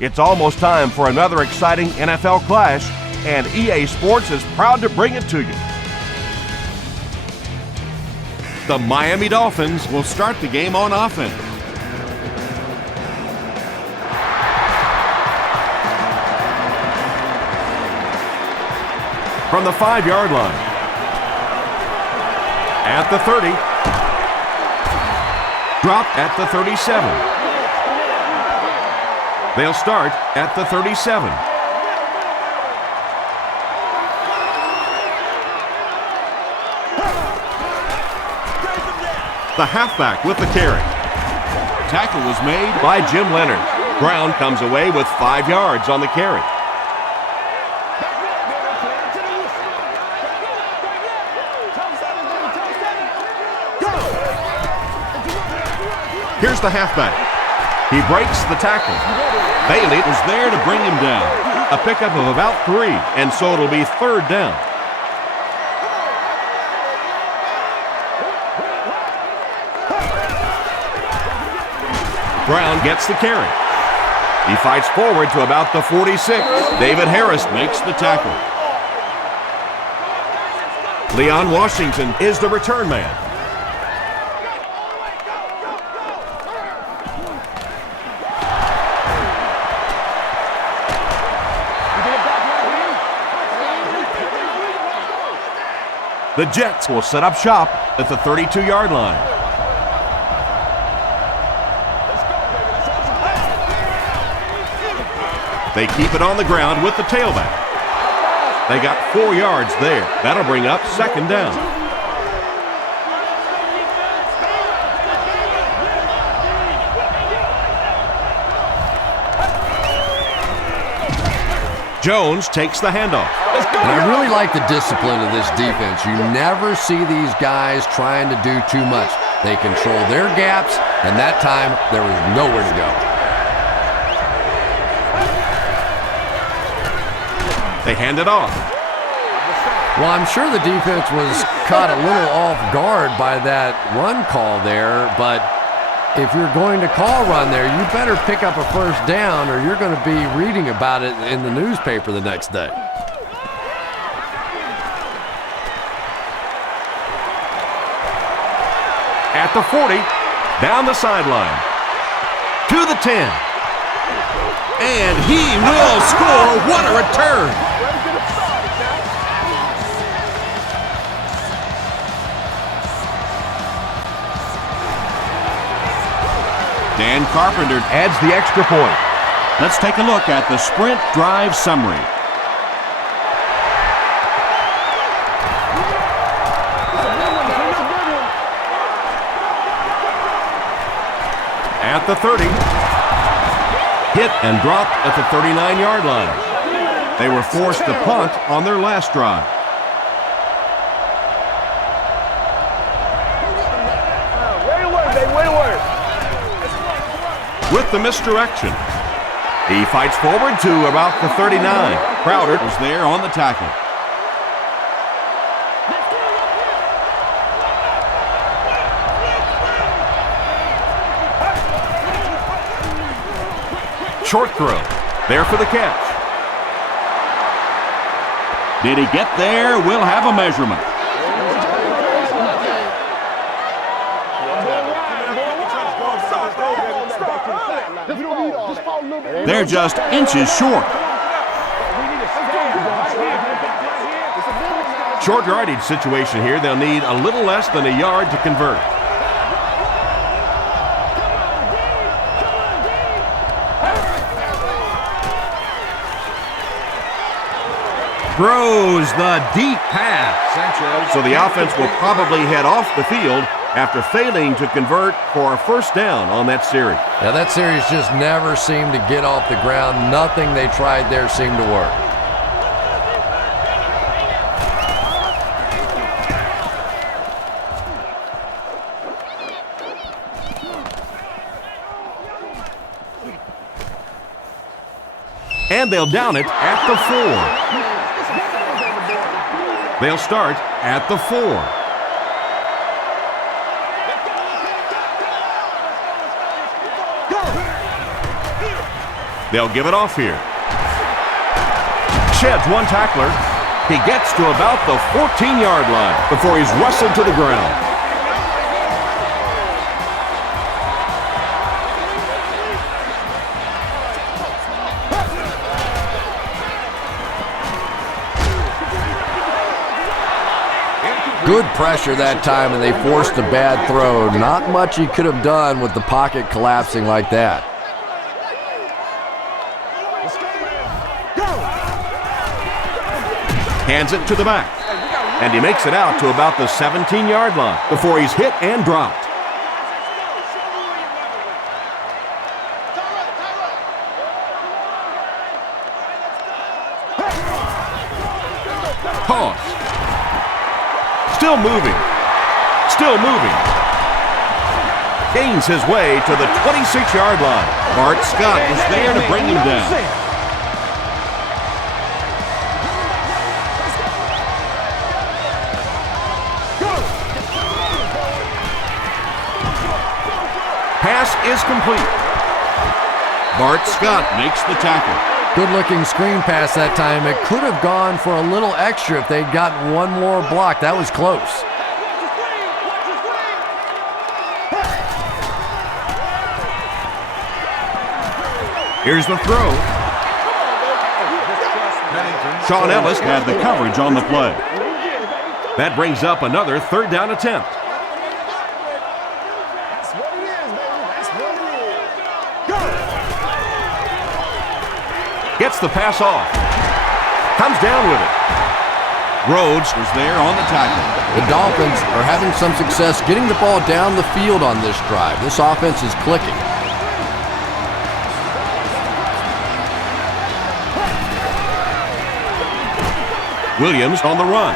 It's almost time for another exciting NFL clash, and EA Sports is proud to bring it to you. The Miami Dolphins will start the game on offense. From the 5-yard line. At the 30. Drop at the 37. They'll start at the 37. The halfback with the carry. Tackle was made by Jim Leonard. Brown comes away with 5 yards on the carry. Here's the halfback. He breaks the tackle. Bailey was there to bring him down. A pickup of about 3, and so it'll be 3rd down. Brown gets the carry. He fights forward to about the 46. David Harris makes the tackle. Leon Washington is the return man. The Jets will set up shop at the 32-yard line. They keep it on the ground with the tailback. They got 4 yards there. That'll bring up 2nd down. Jones takes the handoff. And I really like the discipline of this defense. You never see these guys trying to do too much. They control their gaps, and that time there was nowhere to go. They hand it off. Well, I'm sure the defense was caught a little off guard by that run call there, but if you're going to call run there, you better pick up a 1st down or you're going to be reading about it in the newspaper the next day. At the 40, down the sideline, to the 10. And he will score. What a return! Dan Carpenter adds the extra point. Let's take a look at the sprint drive summary. At the 30. Hit and dropped at the 39-yard line. They were forced to punt on their last drive. With the misdirection. He fights forward to about the 39. Crowder was there on the tackle. Short throw. There for the catch. Did he get there? We'll have a measurement. They're just inches short. Short yardage situation here. They'll need a little less than a yard to convert. Throws the deep pass. So the offense will probably head off the field after failing to convert for a 1st down on that series. Now that series just never seemed to get off the ground. Nothing they tried there seemed to work. And they'll down it at the 4. They'll start at the 4. They'll give it off here. Sheds one tackler. He gets to about the 14-yard line before he's wrestled to the ground. Good pressure that time, and they forced a bad throw. Not much he could have done with the pocket collapsing like that. Hands it to the back. And he makes it out to about the 17-yard line before he's hit and dropped. Toss. Still moving. Still moving. Gains his way to the 26-yard line. Bart Scott was there to bring him down. Pass is complete. Bart Scott makes the tackle. Good-looking screen pass that time. It could have gone for a little extra if they'd gotten one more block. That was close. Here's the throw. Sean Ellis had the coverage on the play. That brings up another third down attempt. Gets the pass off. Comes down with it. Rhodes was there on the tackle. The Dolphins are having some success getting the ball down the field on this drive. This offense is clicking. Williams on the run.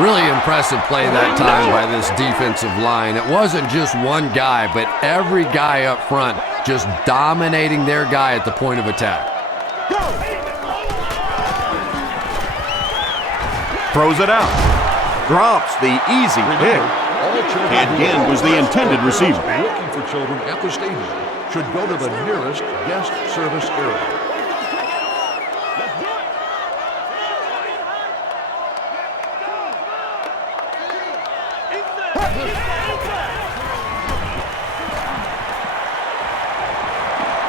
Really impressive play that time by this defensive line. It wasn't just one guy, but every guy up front just dominating their guy at the point of attack. Throws it out. Drops the easy pick. And again was the intended receiver. Looking for children at the stadium should go to the nearest guest service area.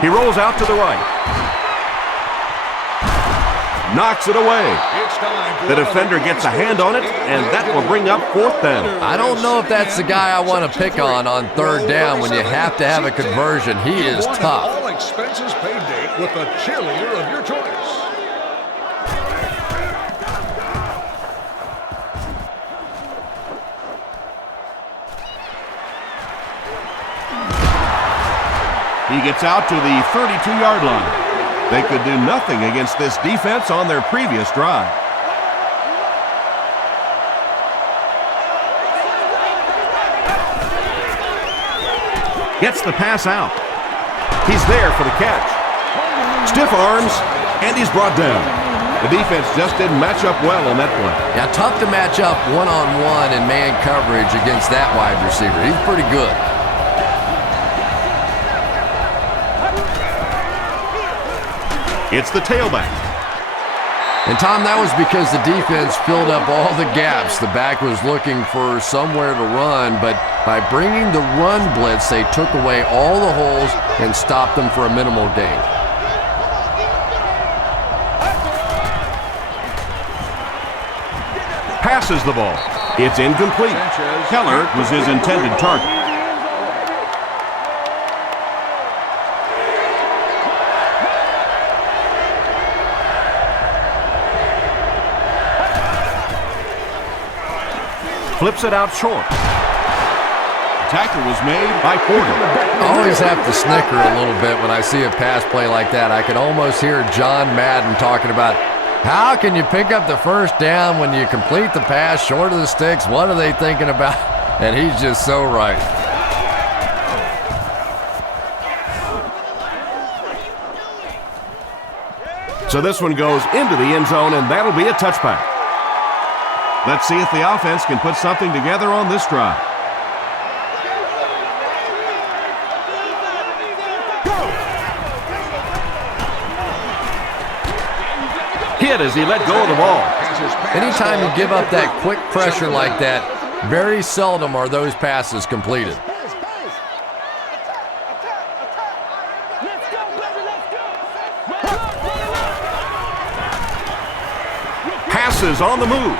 He rolls out to the right. Knocks it away. The defender gets a hand on it, and that will bring up fourth down. I don't know if that's the guy I want to pick on third down when you have to have a conversion. He is tough. All expenses paid day with the cheerleader of your choice. He gets out to the 32-yard line. They could do nothing against this defense on their previous drive. Gets the pass out. He's there for the catch. Stiff arms, and he's brought down. The defense just didn't match up well on that play. Yeah, tough to match up one-on-one in man coverage against that wide receiver. He's pretty good. It's the tailback. And, Tom, that was because the defense filled up all the gaps. The back was looking for somewhere to run, but by bringing the run blitz, they took away all the holes and stopped them for a minimal gain. Passes the ball. It's incomplete. Keller was his intended target. Flips it out short. Tackle was made by Porter. I always have to snicker a little bit when I see a pass play like that. I can almost hear John Madden talking about how can you pick up the first down when you complete the pass short of the sticks? What are they thinking about? And he's just so right. So this one goes into the end zone, and that'll be a touchback. Let's see if the offense can put something together on this drive. did as he let go of the ball. Anytime you give up that quick pressure like that, very seldom are those passes completed. Passes on the move.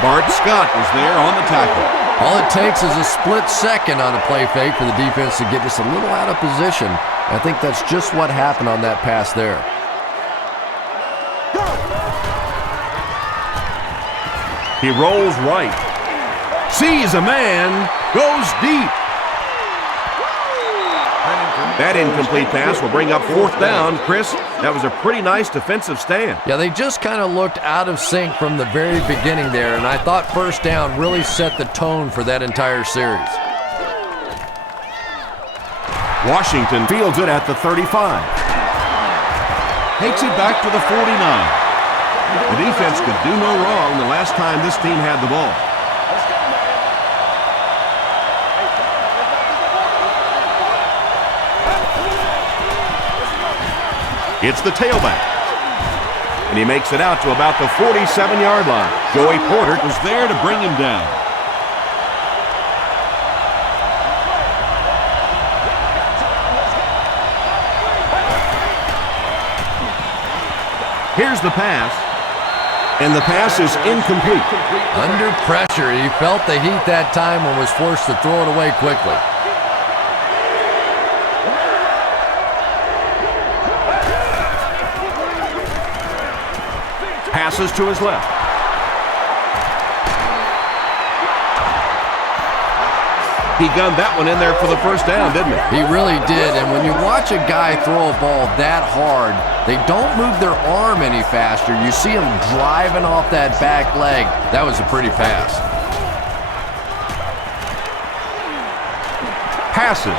Bart Scott was there on the tackle. All it takes is a split second on a play fake for the defense to get just a little out of position. I think that's just what happened on that pass there. He rolls right. Sees a man. Goes deep. That incomplete pass will bring up fourth down. Chris, that was a pretty nice defensive stand. Yeah, they just kind of looked out of sync from the very beginning there, and I thought first down really set the tone for that entire series. Washington fields it at the 35. Takes it back to the 49. The defense could do no wrong the last time this team had the ball. It's the tailback. And he makes it out to about the 47-yard line. Joey Porter was there to bring him down. Here's the pass. And the pass is incomplete. Under pressure, he felt the heat that time and was forced to throw it away quickly. Passes to his left. He gunned that one in there for the first down, didn't he? He really did, and when you watch a guy throw a ball that hard, they don't move their arm any faster. You see him driving off that back leg. That was a pretty pass. Passes.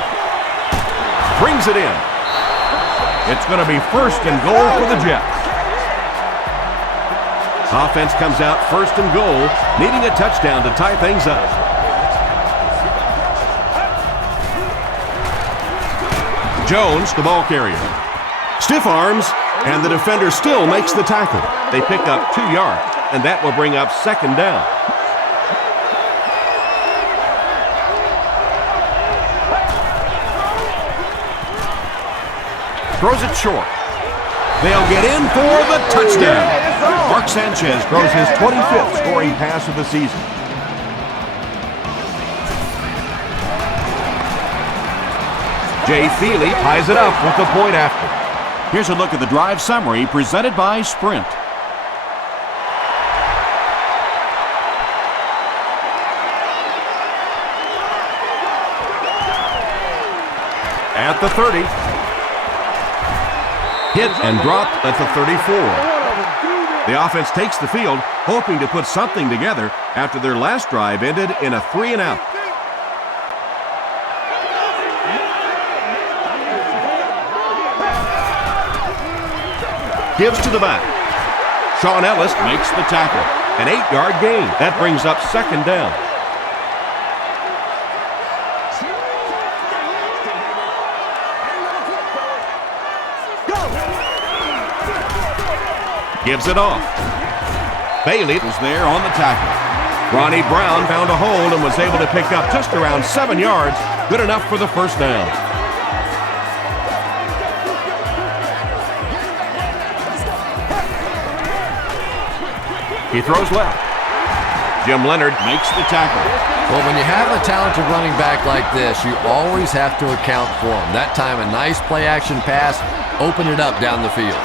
Brings it in. It's going to be first and goal for the Jets. Offense comes out first and goal, needing a touchdown to tie things up. Jones, the ball carrier. Stiff arms, and the defender still makes the tackle. They pick up 2 yards, and that will bring up second down. Throws it short. They'll get in for the touchdown. Mark Sanchez throws his 25th scoring pass of the season. Jay Thiele ties it up with the point after. Here's a look at the drive summary presented by Sprint. At the 30. Hit and dropped at the 34. The offense takes the field, hoping to put something together after their last drive ended in a 3-and-out. Gives to the back. Sean Ellis makes the tackle. An 8-yard gain. That brings up second down. Gives it off. Bailey was there on the tackle. Ronnie Brown found a hole and was able to pick up just around 7 yards. Good enough for the first down. He throws left. Jim Leonard makes the tackle. Well, when you have a talented running back like this, you always have to account for him. That time, a nice play-action pass opened it up down the field.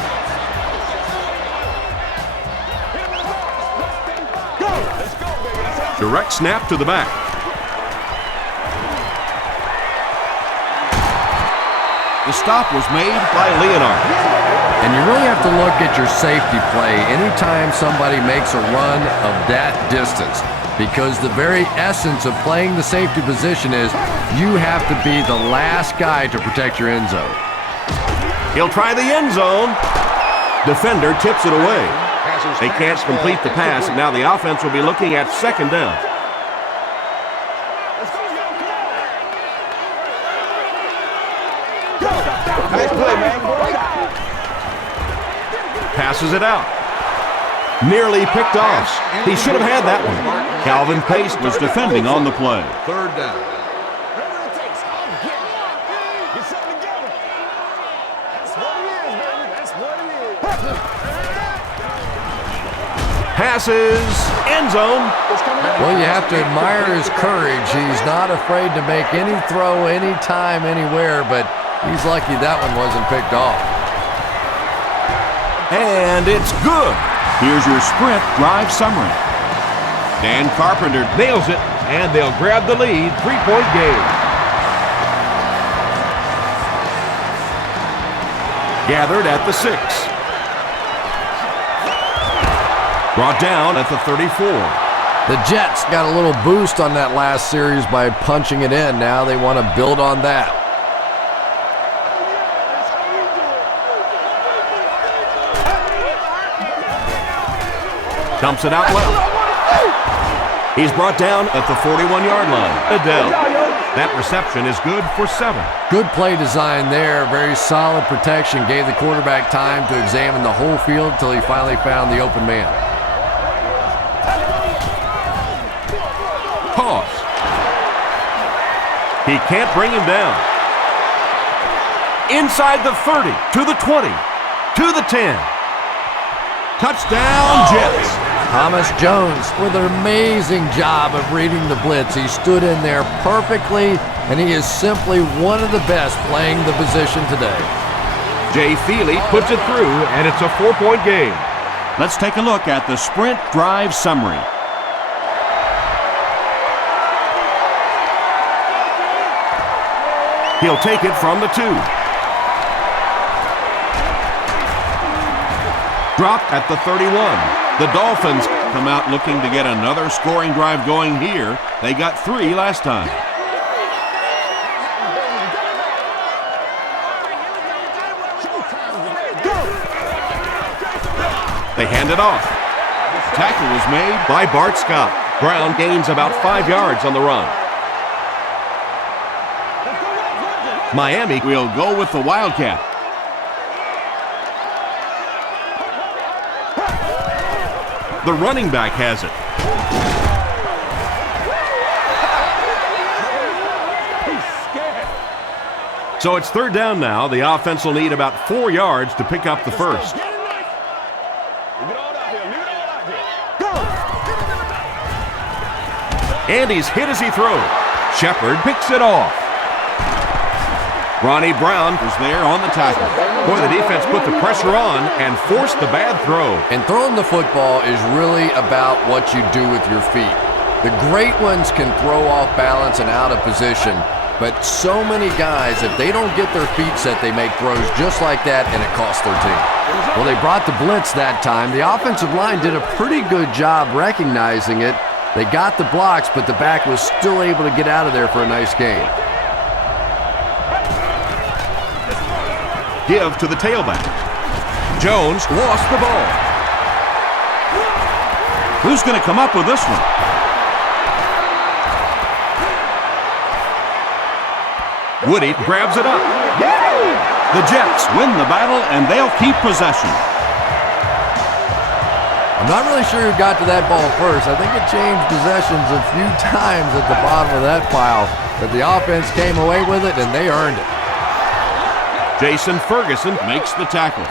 Direct snap to the back. The stop was made by Leonard. And you really have to look at your safety play anytime somebody makes a run of that distance, because the very essence of playing the safety position is you have to be the last guy to protect your end zone. He'll try the end zone. Defender tips it away. They can't complete the pass, and now the offense will be looking at second down. Nice play, man. Passes it out. Nearly picked off. He should have had that one. Calvin Pace was defending on the play. Third down. Passes, end zone. Well, you have to admire his courage. He's not afraid to make any throw, anytime, anywhere, but he's lucky that one wasn't picked off. And it's good. Here's your sprint drive summary. Dan Carpenter nails it, and they'll grab the lead. 3-point game. Gathered at the 6. Brought down at the 34. The Jets got a little boost on that last series by punching it in. Now they want to build on that. Dumps it out left. He's brought down at the 41-yard line. Adele. That reception is good for 7. Good play design there. Very solid protection. Gave the quarterback time to examine the whole field until he finally found the open man. Pause. He can't bring him down. Inside the 30, to the 20, to the 10. Touchdown, Jets. Thomas Jones with an amazing job of reading the blitz. He stood in there perfectly, and he is simply one of the best playing the position today. Jay Feely puts it through, and it's a 4-point game. Let's take a look at the sprint drive summary. He'll take it from the 2. Dropped at the 31. The Dolphins come out looking to get another scoring drive going here. They got 3 last time. They hand it off. Tackle was made by Bart Scott. Brown gains about 5 yards on the run. Miami will go with the Wildcat. The running back has it. So it's 3rd down now. The offense will need about 4 yards to pick up the first. And he's hit as he throws. Shepard picks it off. Ronnie Brown was there on the tackle. Boy, the defense put the pressure on and forced the bad throw. And throwing the football is really about what you do with your feet. The great ones can throw off balance and out of position, but so many guys, if they don't get their feet set, they make throws just like that, and it costs their team. Well, they brought the blitz that time. The offensive line did a pretty good job recognizing it. They got the blocks, but the back was still able to get out of there for a nice gain. Give to the tailback. Jones lost the ball. Who's going to come up with this one? Woody grabs it up. The Jets win the battle, and they'll keep possession. I'm not really sure who got to that ball first. I think it changed possessions a few times at the bottom of that pile, but the offense came away with it, and they earned it. Jason Ferguson makes the tackle.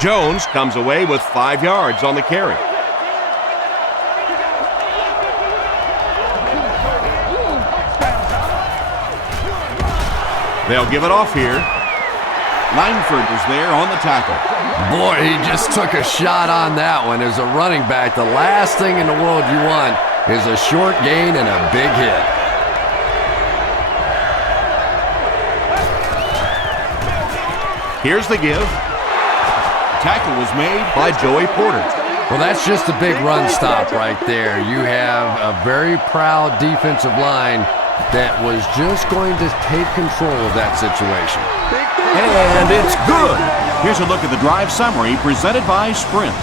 Jones comes away with 5 yards on the carry. They'll give it off here. Langford was there on the tackle. Boy, he just took a shot on that one. As a running back, the last thing in the world you want is a short gain and a big hit. Here's the give. Tackle was made by Joey Porter. Well, that's just a big run stop right there. You have a very proud defensive line that was just going to take control of that situation. And it's good. Here's a look at the drive summary presented by Sprint.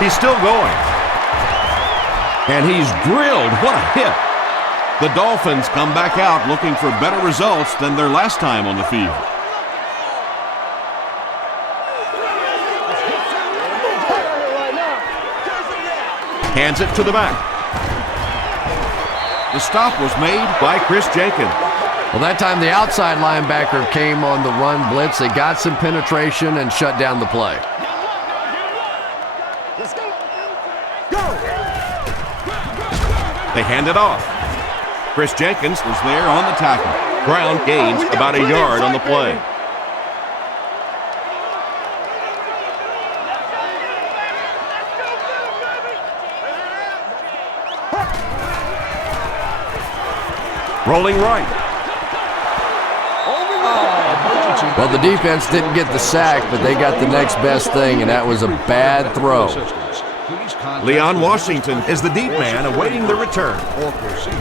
He's still going. And he's drilled. What a hit. The Dolphins come back out looking for better results than their last time on the field. Hands it to the back. The stop was made by Chris Jenkins. Well, that time the outside linebacker came on the run blitz. They got some penetration and shut down the play. They hand it off. Chris Jenkins was there on the tackle. Ground gains about a yard on the play. Rolling right. Well, the defense didn't get the sack, but they got the next best thing, and that was a bad throw. Leon Washington is the deep man awaiting the return. Or proceed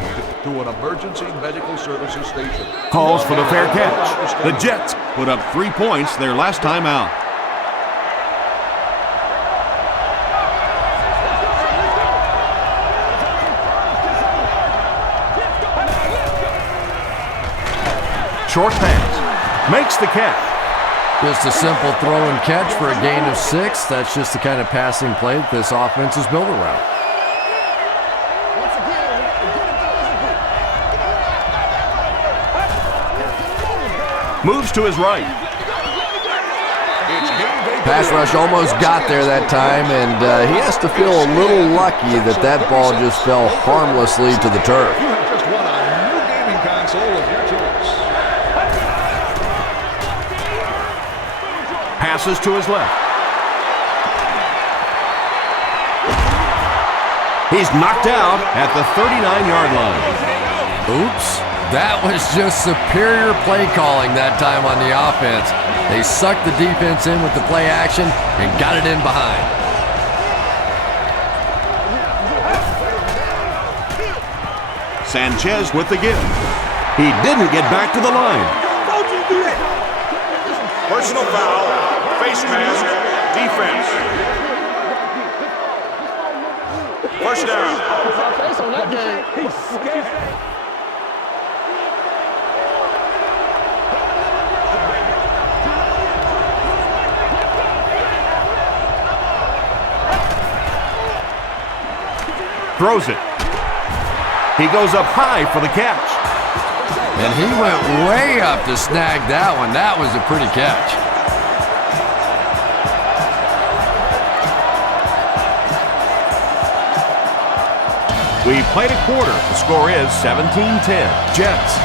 to an emergency medical services station. Calls for the fair catch. The Jets put up 3 points their last time out. Short pass. Makes the catch. Just a simple throw and catch for a gain of 6. That's just the kind of passing play that this offense is built around. Moves to his right. Pass rush almost got there that time, and he has to feel a little lucky that that ball just fell harmlessly to the turf. You have just won a new gaming console of your choice. Passes to his left. He's knocked out at the 39-yard line. Oops. That was just superior play calling that time on the offense. They sucked the defense in with the play action and got it in behind. Sanchez with the give. He didn't get back to the line. Personal foul, face mask, defense. First down. Throws it. He goes up high for the catch. And he went way up to snag that one. That was a pretty catch. We played a quarter. The score is 17-10. Jets.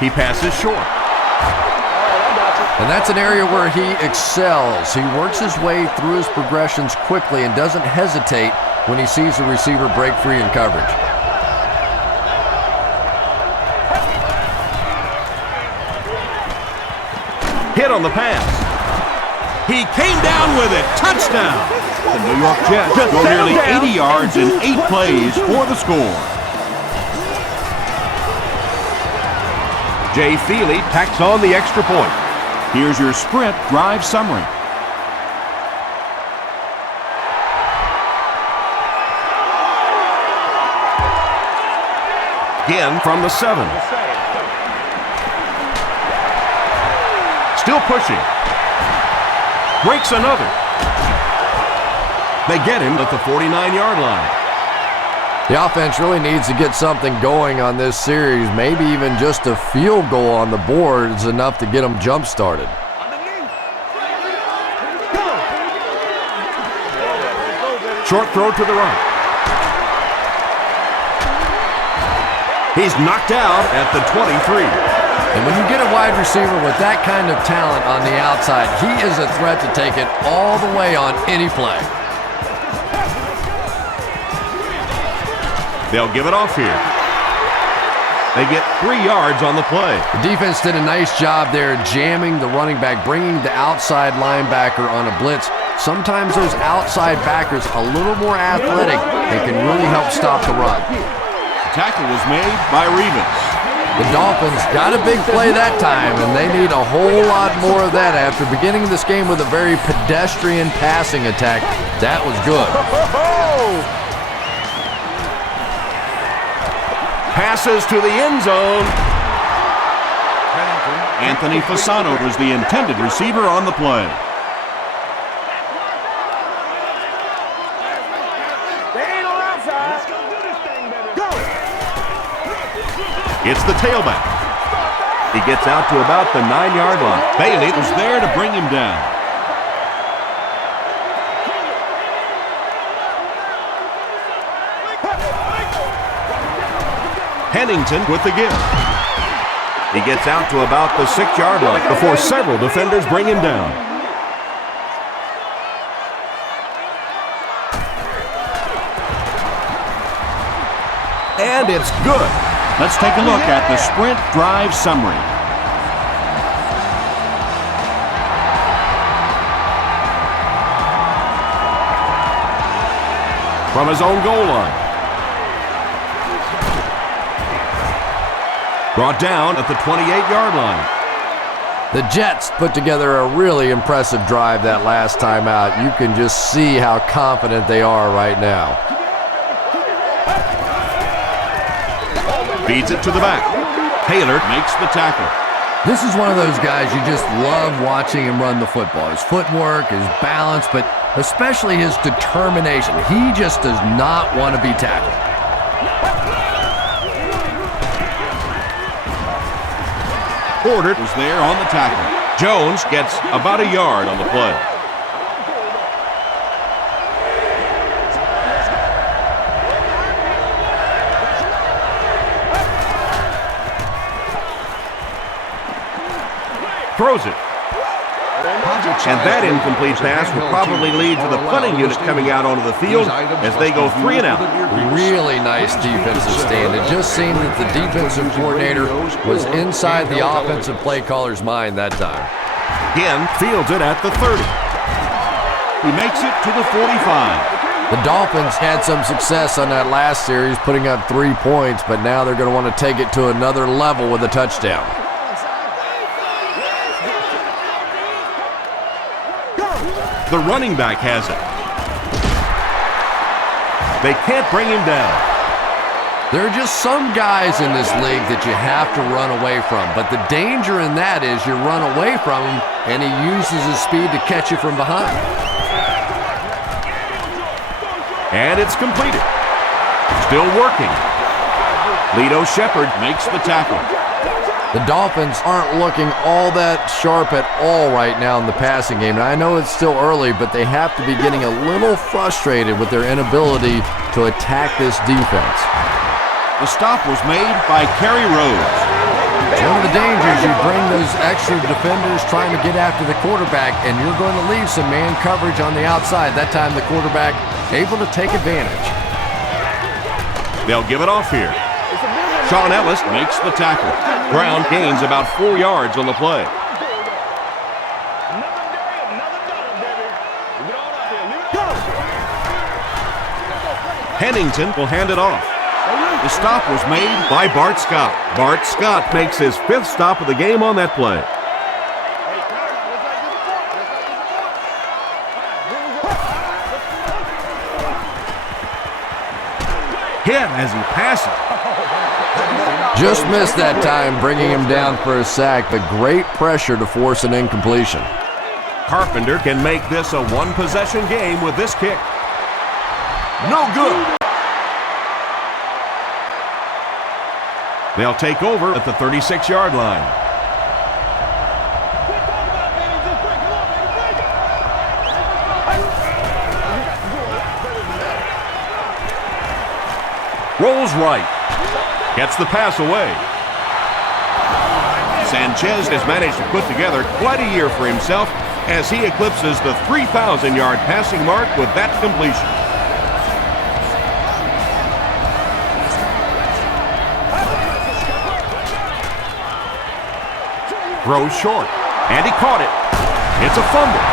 He passes short. And that's an area where he excels. He works his way through his progressions quickly and doesn't hesitate when he sees the receiver break free in coverage. Hit on the pass. He came down with it. Touchdown. The New York Jets go nearly 80 yards in 8 plays for the score. Jay Feely tacks on the extra point. Here's your sprint drive summary. Again from the 7. Still pushing. Breaks another. They get him at the 49-yard line. The offense really needs to get something going on this series. Maybe even just a field goal on the board is enough to get them jump-started. Short throw to the right. He's knocked out at the 23. And when you get a wide receiver with that kind of talent on the outside, he is a threat to take it all the way on any play. They'll give it off here. They get 3 yards on the play. The defense did a nice job there jamming the running back, bringing the outside linebacker on a blitz. Sometimes those outside backers a little more athletic and can really help stop the run. tackle was made by Rivas. The Dolphins got a big play that time, and they need a whole lot more of that after beginning this game with a very pedestrian passing attack. That was good. Passes to the end zone. Anthony Fasano was the intended receiver on the play. It's the tailback. He gets out to about the 9-yard line. Bailey was there to bring him down. Hennington with the give. He gets out to about the 6-yard line before several defenders bring him down. And it's good. Let's take a look at the sprint drive summary. From his own goal line. Brought down at the 28-yard line. The Jets put together a really impressive drive that last time out. You can just see how confident they are right now. Feeds it to the back. Taylor Makes the tackle. This is one of those guys you just love watching him run the football. His footwork, his balance, but especially his determination. He just does not want to be tackled. Porter was there on the tackle. Jones gets about a yard on the play. Throws it. And that incomplete pass will probably lead to the punting unit coming out onto the field as they go 3 and out. Really nice defensive stand. It just seemed that the defensive coordinator was inside the offensive play caller's mind that time. Again, fields it at the 30. He makes it to the 45. The Dolphins had some success on that last series, putting up 3 points, but now they're going to want to take it to another level with a touchdown. The running back has it. They can't bring him down. There are just some guys in this league that you have to run away from, but the danger in that is you run away from him and he uses his speed to catch you from behind. And it's completed. Still working. Lito Shepherd Makes the tackle. The Dolphins aren't looking all that sharp at all right now in the passing game. And I know it's still early, but they have to be getting a little frustrated with their inability to attack this defense. The stop was made by Kerry Rhodes. One of the dangers, you bring those extra defenders trying to get after the quarterback, and you're going to leave some man coverage on the outside. That time the quarterback able to take advantage. They'll give it off here. Sean Ellis Makes the tackle. Brown gains about 4 yards on the play. Hennington will hand it off. The stop was made By Bart Scott. Bart Scott makes his 5th stop of the game on that play. Hit as he passes. Just missed that time, bringing him down for a sack, but great pressure to force an incompletion. Carpenter can make this a 1-possession game with this kick. No good. They'll take over at the 36-yard line. Rolls right. Gets the pass away. Sanchez has managed to put together quite a year for himself as he eclipses the 3,000-yard passing mark with that completion. Throws short, and he caught it. It's a fumble.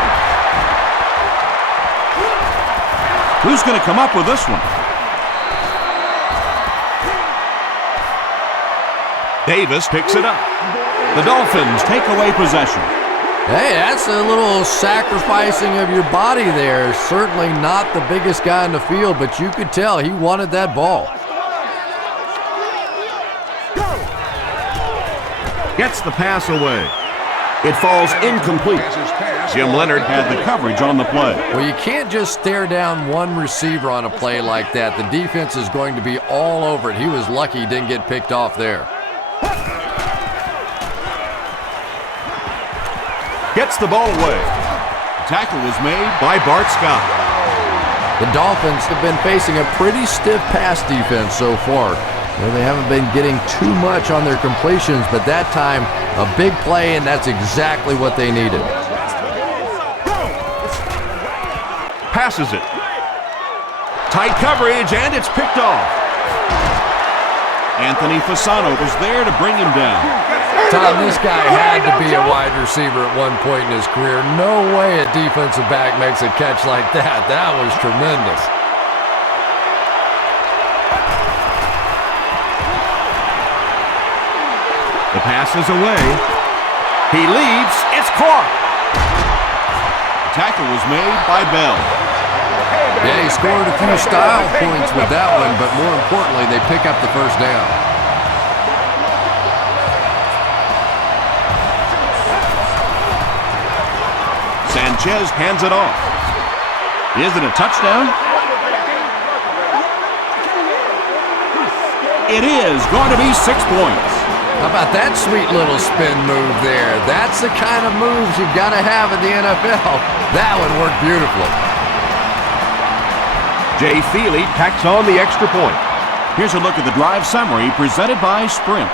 Who's going to come up with this one? Davis picks it up. The Dolphins take away possession. Hey, that's a little sacrificing of your body there. Certainly not the biggest guy in the field, but you could tell he wanted that ball. Gets the pass away. It falls incomplete. Jim Leonard had the coverage on the play. Well, you can't just stare down one receiver on a play like that. The defense is going to be all over it. He was lucky he didn't get picked off there. Gets the ball away. The tackle was made by Bart Scott. The Dolphins have been facing a pretty stiff pass defense so far. They haven't been getting too much on their completions, but that time, a big play, and that's exactly what they needed. Passes it. Tight coverage, and it's picked off. Anthony Fasano was there to bring him down. Tom, this guy had to be a wide receiver at one point in his career. No way a defensive back makes a catch like that. That was tremendous. The pass is away. He leaps. It's caught. The tackle was made by Bell. Yeah, he scored a few style points with that one, but more importantly, they pick up the first down. Sanchez hands it off. Is it a touchdown? It is going to be 6 points. How about that sweet little spin move there? That's the kind of moves you've got to have in the NFL. That one worked beautifully. Jay Feely tacks on the extra point. Here's a look at the drive summary presented by Sprint.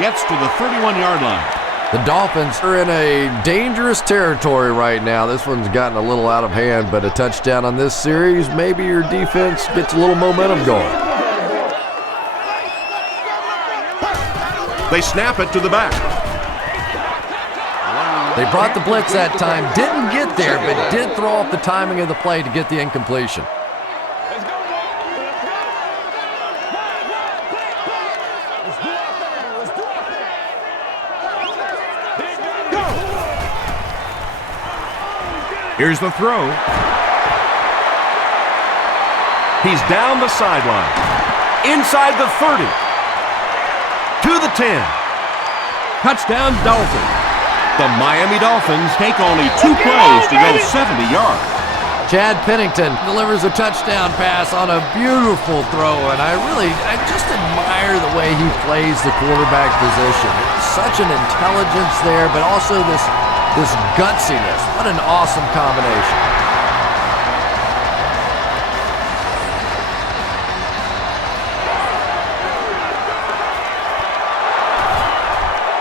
Gets to the 31-yard line. The Dolphins are in a dangerous territory right now. This one's gotten a little out of hand, but a touchdown on this series, maybe your defense gets a little momentum going. They snap it to the back. They brought the blitz that time, didn't get there, but did throw off the timing of the play to get the incompletion. Here's the throw. He's down the sideline. Inside the 30. To the 10. Touchdown Dolphins. The Miami Dolphins take only 2 plays to go 70 yards. Chad Pennington delivers a touchdown pass on a beautiful throw, and I just admire the way he plays the quarterback position. Such an intelligence there, but also this gutsiness. What an awesome combination.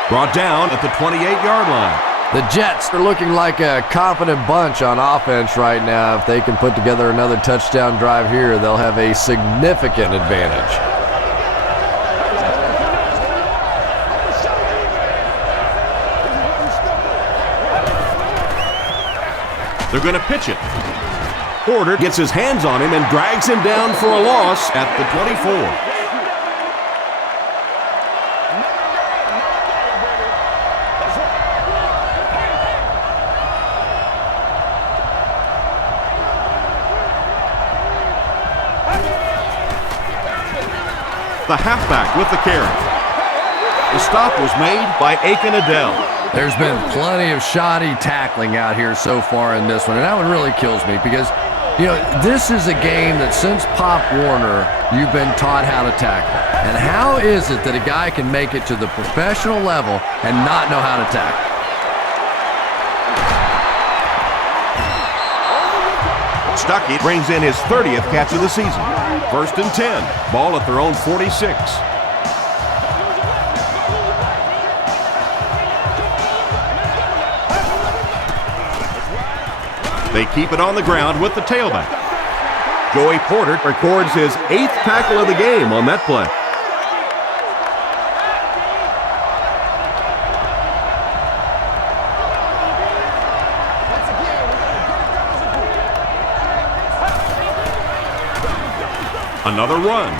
Brought down at the 28-yard line. The Jets are looking like a confident bunch on offense right now. If they can put together another touchdown drive here, they'll have a significant advantage. They're going to pitch it. Porter gets his hands on him and drags him down for a loss at the 24. The halfback with the carry. The stop was made by Aiken Adele. There's been plenty of shoddy tackling out here so far in this one, and that one really kills me because, this is a game that since Pop Warner, you've been taught how to tackle. And how is it that a guy can make it to the professional level and not know how to tackle? Stuckey brings in his 30th catch of the season. 1st and 10. Ball at their own 46. They keep it on the ground with the tailback. Joey Porter records his 8th tackle of the game on that play. Another run.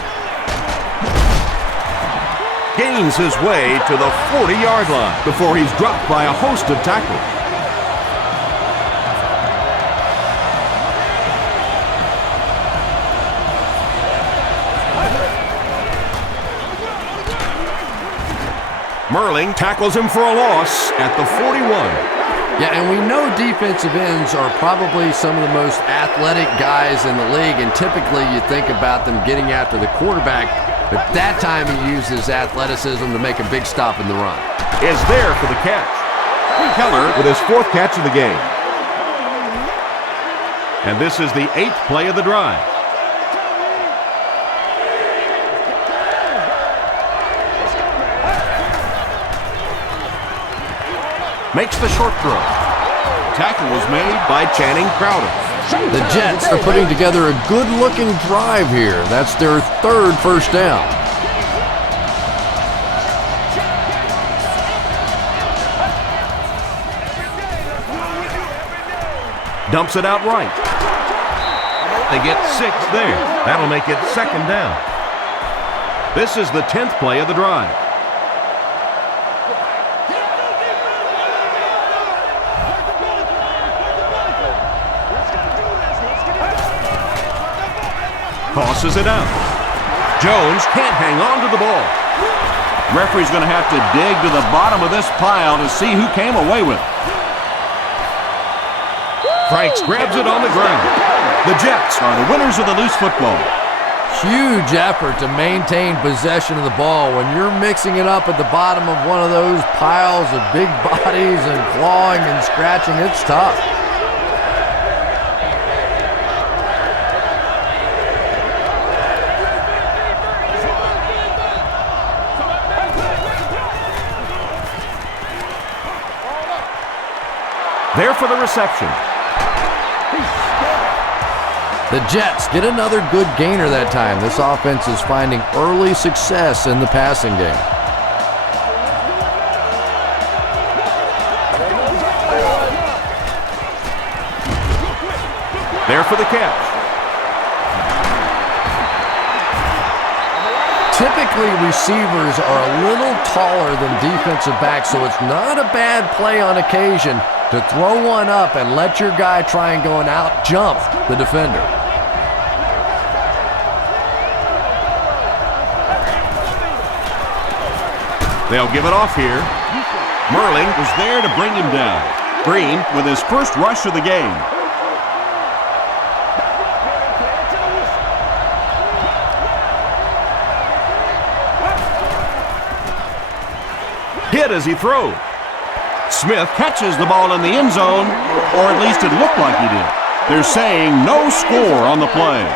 Gains his way to the 40-yard line before he's dropped by a host of tackles. Merling tackles him for a loss at the 41. Yeah, and we know defensive ends are probably some of the most athletic guys in the league, and typically you think about them getting after the quarterback, but that time he used his athleticism to make a big stop in the run. Is there for the catch. Keller with his 4th catch of the game. And this is the 8th play of the drive. Makes the short throw. Tackle was made by Channing Crowder. The Jets are putting together a good-looking drive here. That's their 3rd first down. Dumps it out right. They get 6 there. That'll make it 2nd down. This is the 10th play of the drive. Tosses it out. Jones can't hang on to the ball. Referee's going to have to dig to the bottom of this pile to see who came away with it. Franks grabs it on the ground. The Jets are the winners of the loose football. Huge effort to maintain possession of the ball. When you're mixing it up at the bottom of one of those piles of big bodies and clawing and scratching, it's tough. There for the reception. The Jets get another good gainer that time. This offense is finding early success in the passing game. There for the catch. Typically, receivers are a little taller than defensive backs, so it's not a bad play on occasion to throw one up and let your guy try and go and out-jump the defender. They'll give it off here. Merling was there to bring him down. Green with his first rush of the game. Hit as he throws. Smith catches the ball in the end zone, or at least it looked like he did. They're saying no score on the play.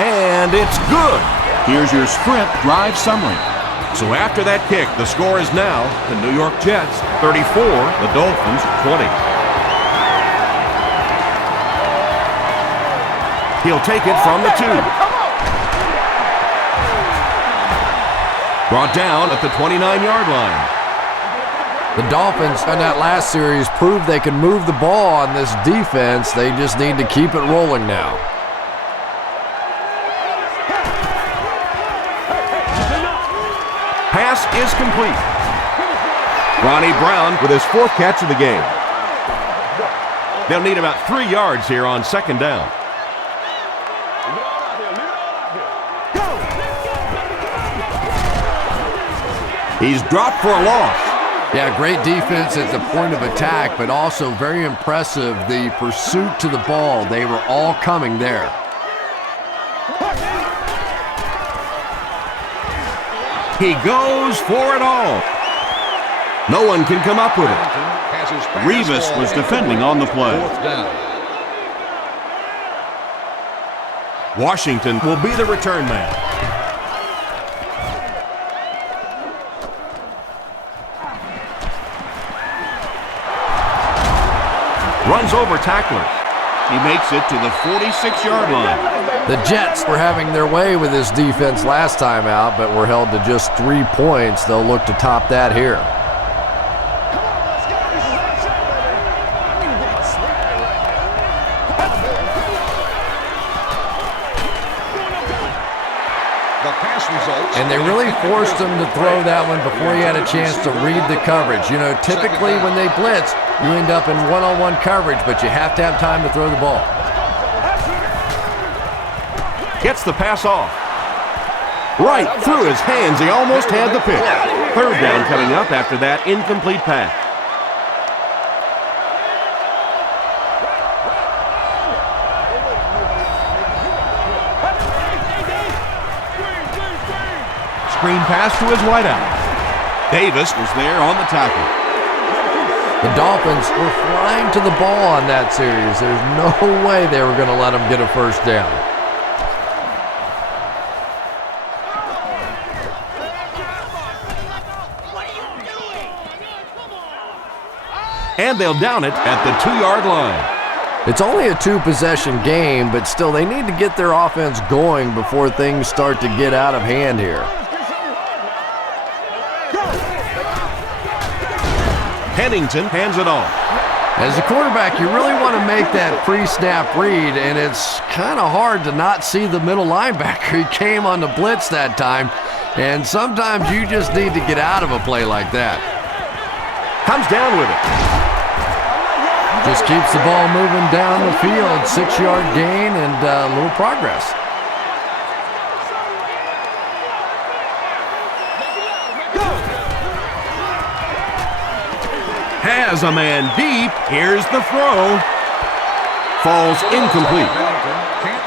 And it's good. Here's your sprint drive summary. So after that kick, the score is now the New York Jets 34, the Dolphins 20. He'll take it from the 2. Brought down at the 29-yard line. The Dolphins in that last series proved they can move the ball on this defense. They just need to keep it rolling now. Pass is complete. Ronnie Brown with his 4th catch of the game. They'll need about 3 yards here on 2nd down. He's dropped for a loss. Yeah, great defense at the point of attack, but also very impressive, the pursuit to the ball. They were all coming there. He goes for it all. No one can come up with it. Revis was defending on the play. Washington will be the return man. Runs over tacklers. He makes it to the 46-yard line. The Jets were having their way with this defense last time out, but were held to just 3 points. They'll look to top that here. And they really forced him to throw that one before he had a chance to read the coverage. You know, typically when they blitz, you end up in one-on-one coverage, but you have to have time to throw the ball. Gets the pass off. Right through his hands. He almost had the pick. Third down coming up after that incomplete pass. Screen pass to his wideout. Davis was there on the tackle. The Dolphins were flying to the ball on that series. There's no way they were going to let them get a first down. And they'll down it at the 2-yard line. It's only a 2-possession game, but still they need to get their offense going before things start to get out of hand here. Pennington hands it off. As a quarterback, you really want to make that pre-snap read, and it's kind of hard to not see the middle linebacker. He came on the blitz that time, and sometimes you just need to get out of a play like that. Comes down with it. Just keeps the ball moving down the field. 6-yard gain and a little progress. Has a man deep. Here's the throw. Falls incomplete.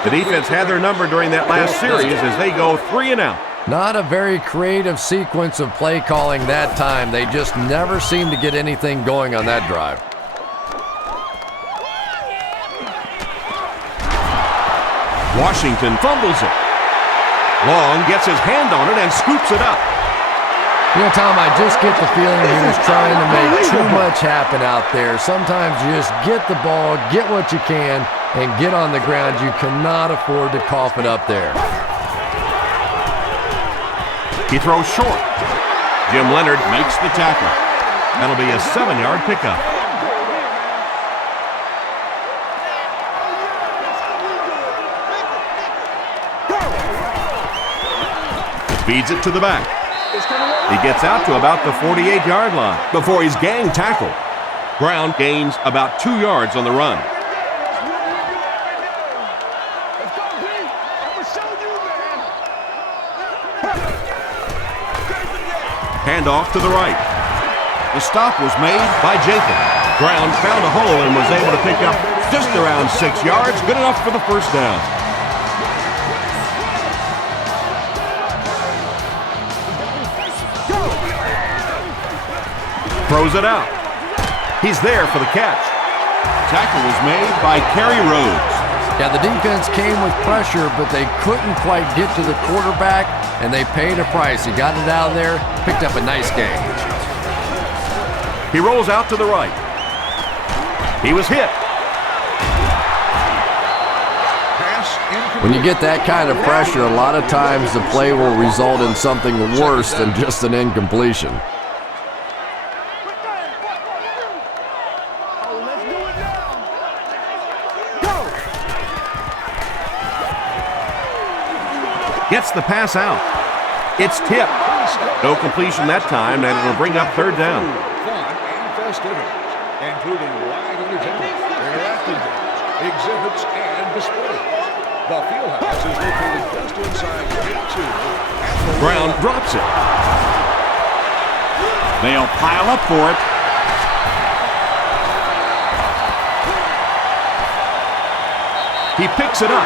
The defense had their number during that last series as they go 3 and out. Not a very creative sequence of play calling that time. They just never seemed to get anything going on that drive. Washington fumbles it. Long gets his hand on it and scoops it up. You know, Tom, I just get the feeling he was trying to make too much happen out there. Sometimes you just get the ball, get what you can, and get on the ground. You cannot afford to cough it up there. He throws short. Jim Leonard makes the tackle. That'll be a 7-yard pickup. Feeds it to the back. He gets out to about the 48-yard line before he's gang tackled. Brown gains about 2 yards on the run. Handoff to the right. The stop was made by Jacob. Brown found a hole and was able to pick up just around 6 yards. Good enough for the first down. Throws it out. He's there for the catch. Tackle was made by Kerry Rhodes. Yeah, the defense came with pressure, but they couldn't quite get to the quarterback, and they paid a price. He got it out of there, picked up a nice gain. He rolls out to the right. He was hit. When you get that kind of pressure, a lot of times the play will result in something worse than just an incompletion. Gets the pass out. It's tipped. No completion that time, and it'll bring up third down. Fun and festivities, including live entertainment, interactive games, exhibits, and displays. The Fieldhouse is located just inside Gate 2. Brown drops it. They'll pile up for it. He picks it up.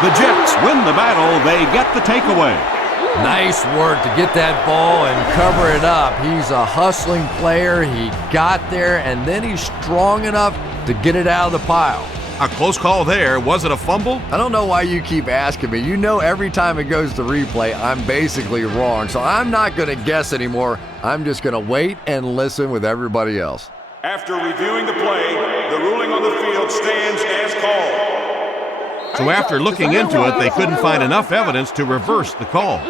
The Jets win the battle. They get the takeaway. Nice work to get that ball and cover it up. He's a hustling player. He got there, and then he's strong enough to get it out of the pile. A close call there. Was it a fumble? I don't know why you keep asking me. You know every time it goes to replay, I'm basically wrong. So I'm not going to guess anymore. I'm just going to wait and listen with everybody else. After reviewing the play, the ruling on the field stands as called. So after looking into it, they couldn't find enough evidence to reverse the call.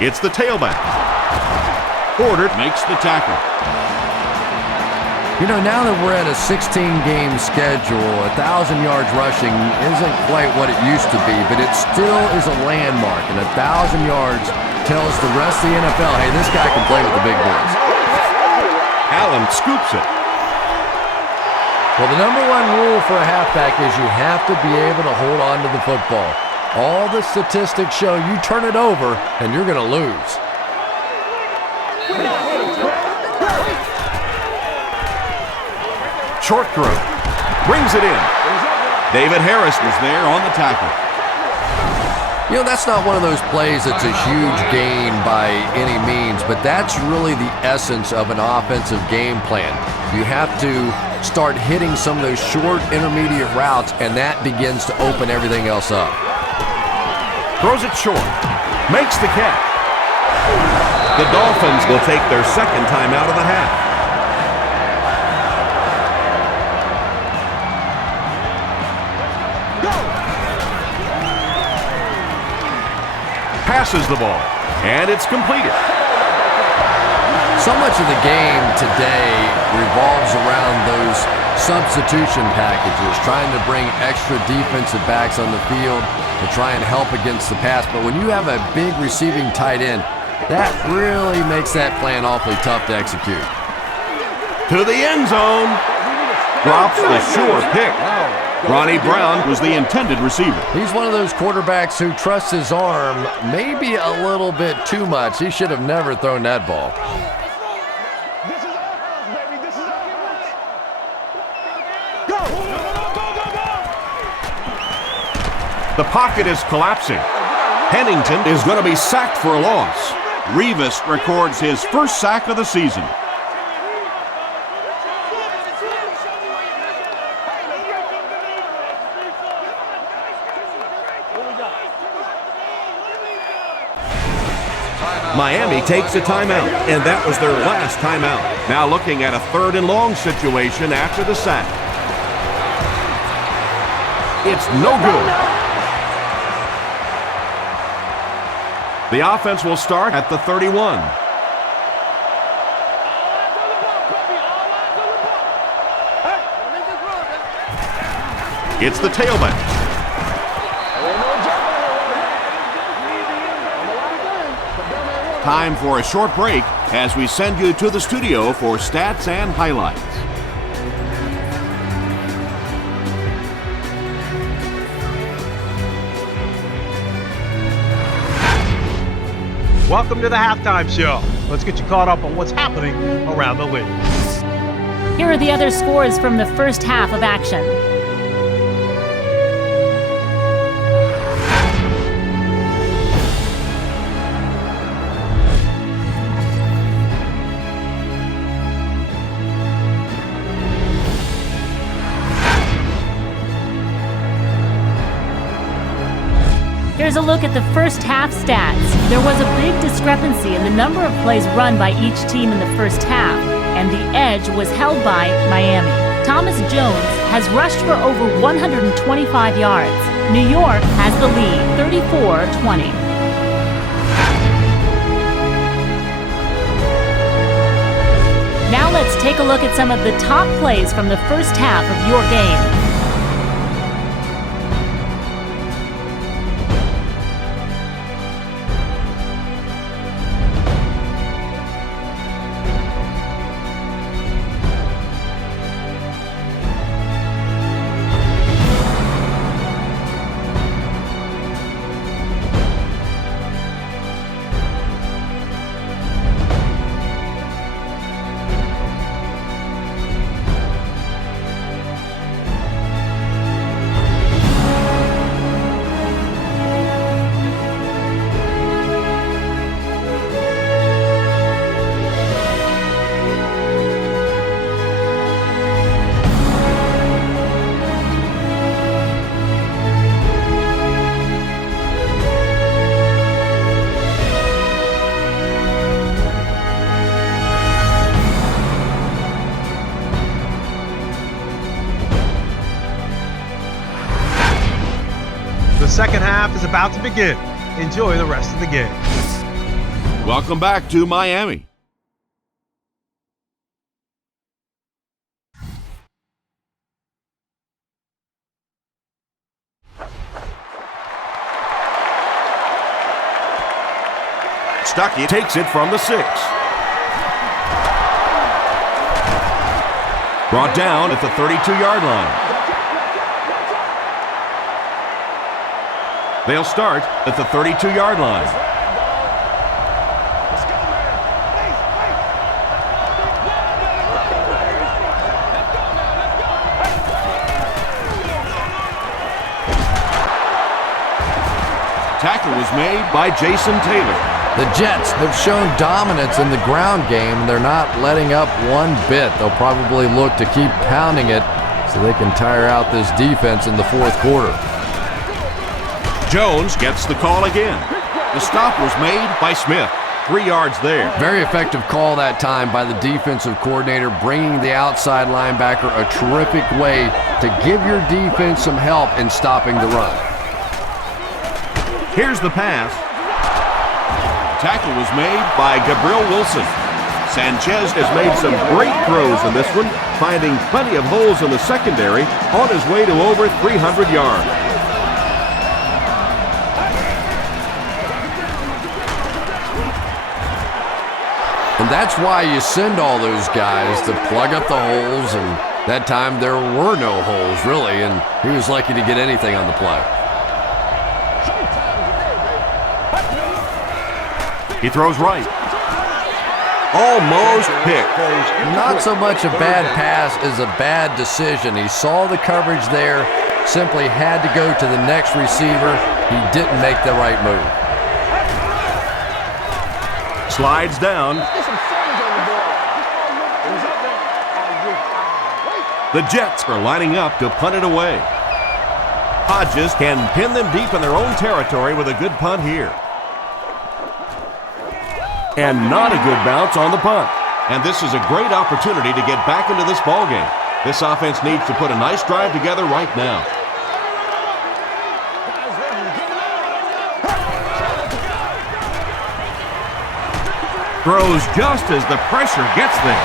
It's the tailback. Porter makes the tackle. You know, now that we're at a 16-game schedule, 1,000 yards rushing isn't quite what it used to be, but it still is a landmark, and 1,000 yards tells the rest of the NFL, hey, this guy can play with the big boys. Allen scoops it. Well, the number one rule for a halfback is you have to be able to hold on to the football. All the statistics show you turn it over, and you're going to lose. Short throw. Brings it in. David Harris was there on the tackle. You know, that's not one of those plays that's a huge gain by any means, but that's really the essence of an offensive game plan. You have to start hitting some of those short, intermediate routes, and that begins to open everything else up. Throws it short. Makes the catch. The Dolphins will take their second time out of the half. Passes the ball, and it's completed. So much of the game today revolves around those substitution packages, trying to bring extra defensive backs on the field to try and help against the pass. But when you have a big receiving tight end, that really makes that plan awfully tough to execute. To the end zone. Drops the sure pick. Ronnie Brown was the intended receiver. He's one of those quarterbacks who trusts his arm maybe a little bit too much. He should have never thrown that ball. This is our house, baby. This is our house. Go! The pocket is collapsing. Pennington is going to be sacked for a loss. Revis records his first sack of the season. Miami takes a timeout, and that was their last timeout. Now looking at a 3rd and long situation after the sack. It's no good. The offense will start at the 31. It's the tailback. Time for a short break as we send you to the studio for stats and highlights. Welcome to the halftime show. Let's get you caught up on what's happening around the league. Here are the other scores from the first half of action. Here's a look at the first half stats. There was a big discrepancy in the number of plays run by each team in the first half, and the edge was held by Miami. Thomas Jones has rushed for over 125 yards. New York has the lead, 34-20. Now let's take a look at some of the top plays from the first half of your game. The second half is about to begin. Enjoy the rest of the game. Welcome back to Miami. Stuckey takes it from the 6. Brought down at the 32-yard line. They'll start at the 32-yard line. Tackle was made by Jason Taylor. The Jets have shown dominance in the ground game. They're not letting up one bit. They'll probably look to keep pounding it so they can tire out this defense in the fourth quarter. Jones gets the call again. The stop was made by Smith. 3 yards there. Very effective call that time by the defensive coordinator, bringing the outside linebacker a terrific way to give your defense some help in stopping the run. Here's the pass. Tackle was made by Gabriel Wilson. Sanchez has made some great throws in this one, finding plenty of holes in the secondary on his way to over 300 yards. And that's why you send all those guys to plug up the holes, and that time there were no holes, really, and he was lucky to get anything on the play. He throws right. Almost picked. Not so much a bad pass as a bad decision. He saw the coverage there, simply had to go to the next receiver. He didn't make the right move. Slides down. The Jets are lining up to punt it away. Hodges can pin them deep in their own territory with a good punt here. And not a good bounce on the punt. And this is a great opportunity to get back into this ballgame. This offense needs to put a nice drive together right now. Throws just as the pressure gets there.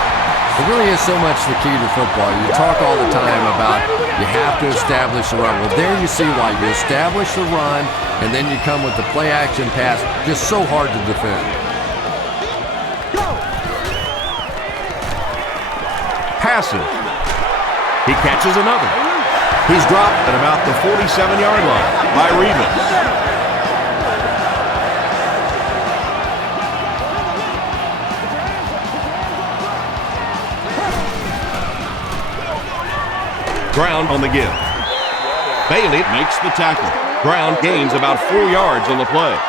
It really is so much the key to football. You talk all the time about you have to establish the run. Well, there you see why. You establish the run, and then you come with the play-action pass. Just so hard to defend. Passes. He catches another. He's dropped at about the 47-yard line by Revis. Ground on the give. Bailey makes the tackle. Ground gains about 4 yards on the play.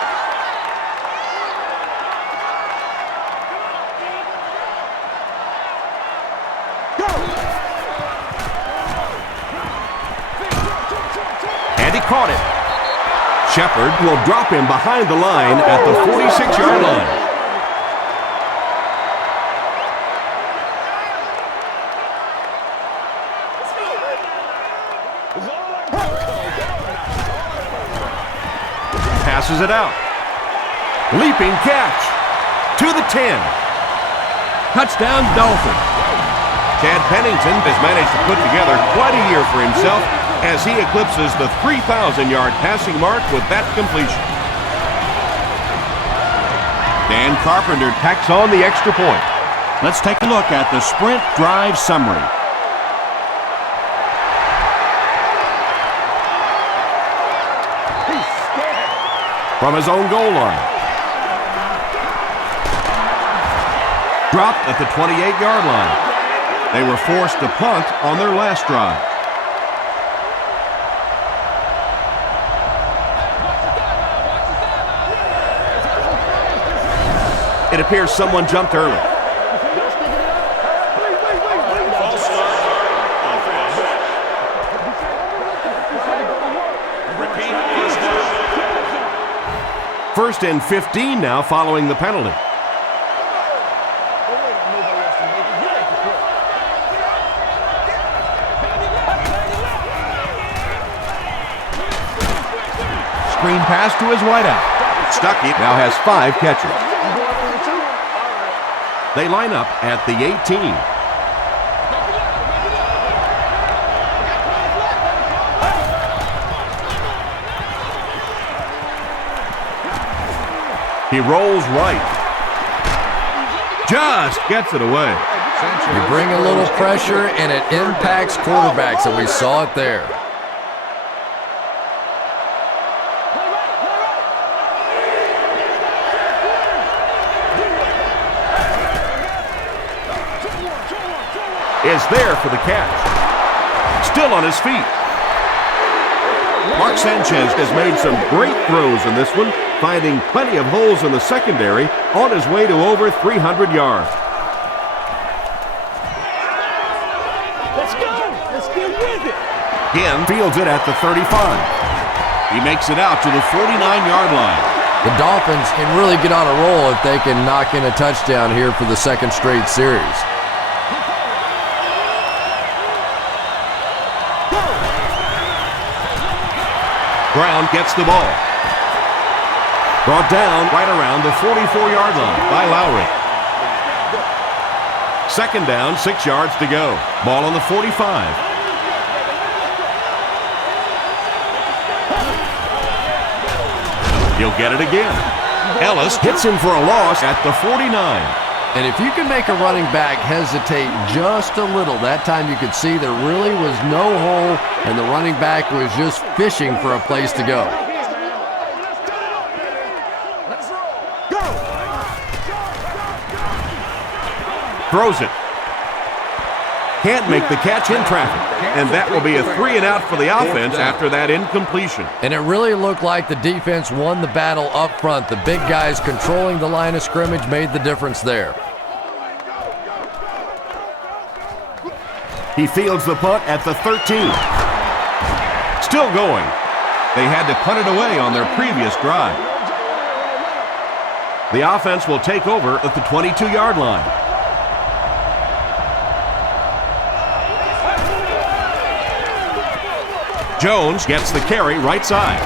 Caught it. Shepard will drop him behind the line at the 46-yard line. Passes it out. Leaping catch to the 10. Touchdown Dolphins. Chad Pennington has managed to put together quite a year for himself as he eclipses the 3,000-yard passing mark with that completion. Dan Carpenter tacks on the extra point. Let's take a look at the sprint drive summary. From his own goal line. Dropped at the 28-yard line. They were forced to punt on their last drive. It appears someone jumped early. First and 15 now following the penalty. Screen pass to his wideout. Stuckey now has 5 catches. They line up at the 18. He rolls right. Just gets it away. You bring a little pressure, and it impacts quarterbacks, and we saw it there. Is there for the catch. Still on his feet. Mark Sanchez has made some great throws in this one, finding plenty of holes in the secondary on his way to over 300 yards. Let's go. Let's get with it. Again, fields it at the 35. He makes it out to the 49-yard line. The Dolphins can really get on a roll if they can knock in a touchdown here for the second straight series. Brown gets the ball. Brought down right around the 44-yard line by Lowry. Second down, 6 yards to go. Ball on the 45. He'll get it again. Ellis hits him for a loss at the 49. And if you can make a running back hesitate just a little, that time you could see there really was no hole, and the running back was just fishing for a place to go. Throws it. Can't make the catch in traffic. And that will be a 3-and-out for the offense after that incompletion. And it really looked like the defense won the battle up front. The big guys controlling the line of scrimmage made the difference there. He fields the punt at the 13. Still going. They had to punt it away on their previous drive. The offense will take over at the 22-yard line. Jones gets the carry right side.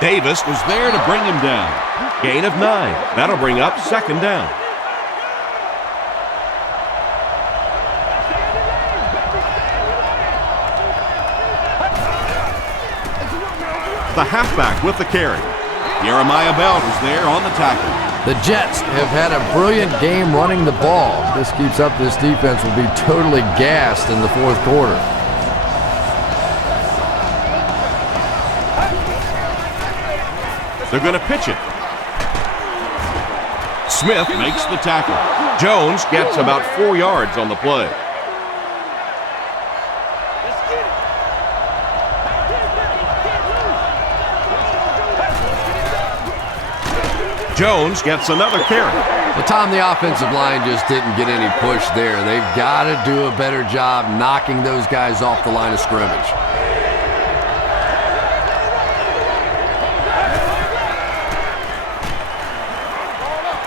Davis was there to bring him down. Gain of 9. That'll bring up second down. The halfback with the carry. Jeremiah Bell was there on the tackle. The Jets have had a brilliant game running the ball. If this keeps up, this defense will be totally gassed in the fourth quarter. They're going to pitch it. Smith makes the tackle. Jones gets about 4 yards on the play. Jones gets another carry. Well, Tom, the offensive line just didn't get any push there. They've got to do a better job knocking those guys off the line of scrimmage.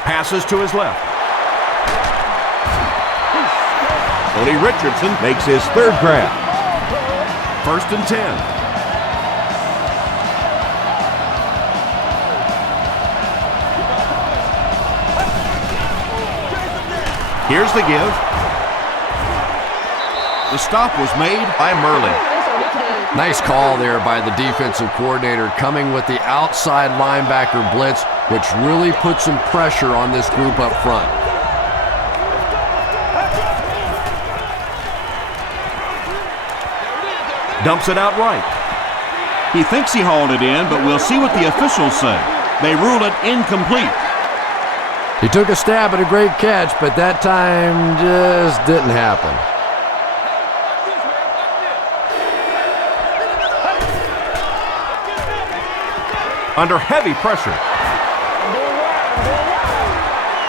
Passes to his left. Tony Richardson makes his third grab. 1st and 10. Here's the give. The stop was made by Merlin. Nice call there by the defensive coordinator, coming with the outside linebacker blitz, which really put some pressure on this group up front. Dumps it out right. He thinks he hauled it in, but we'll see what the officials say. They rule it incomplete. He took a stab at a great catch, but that time just didn't happen. Under heavy pressure.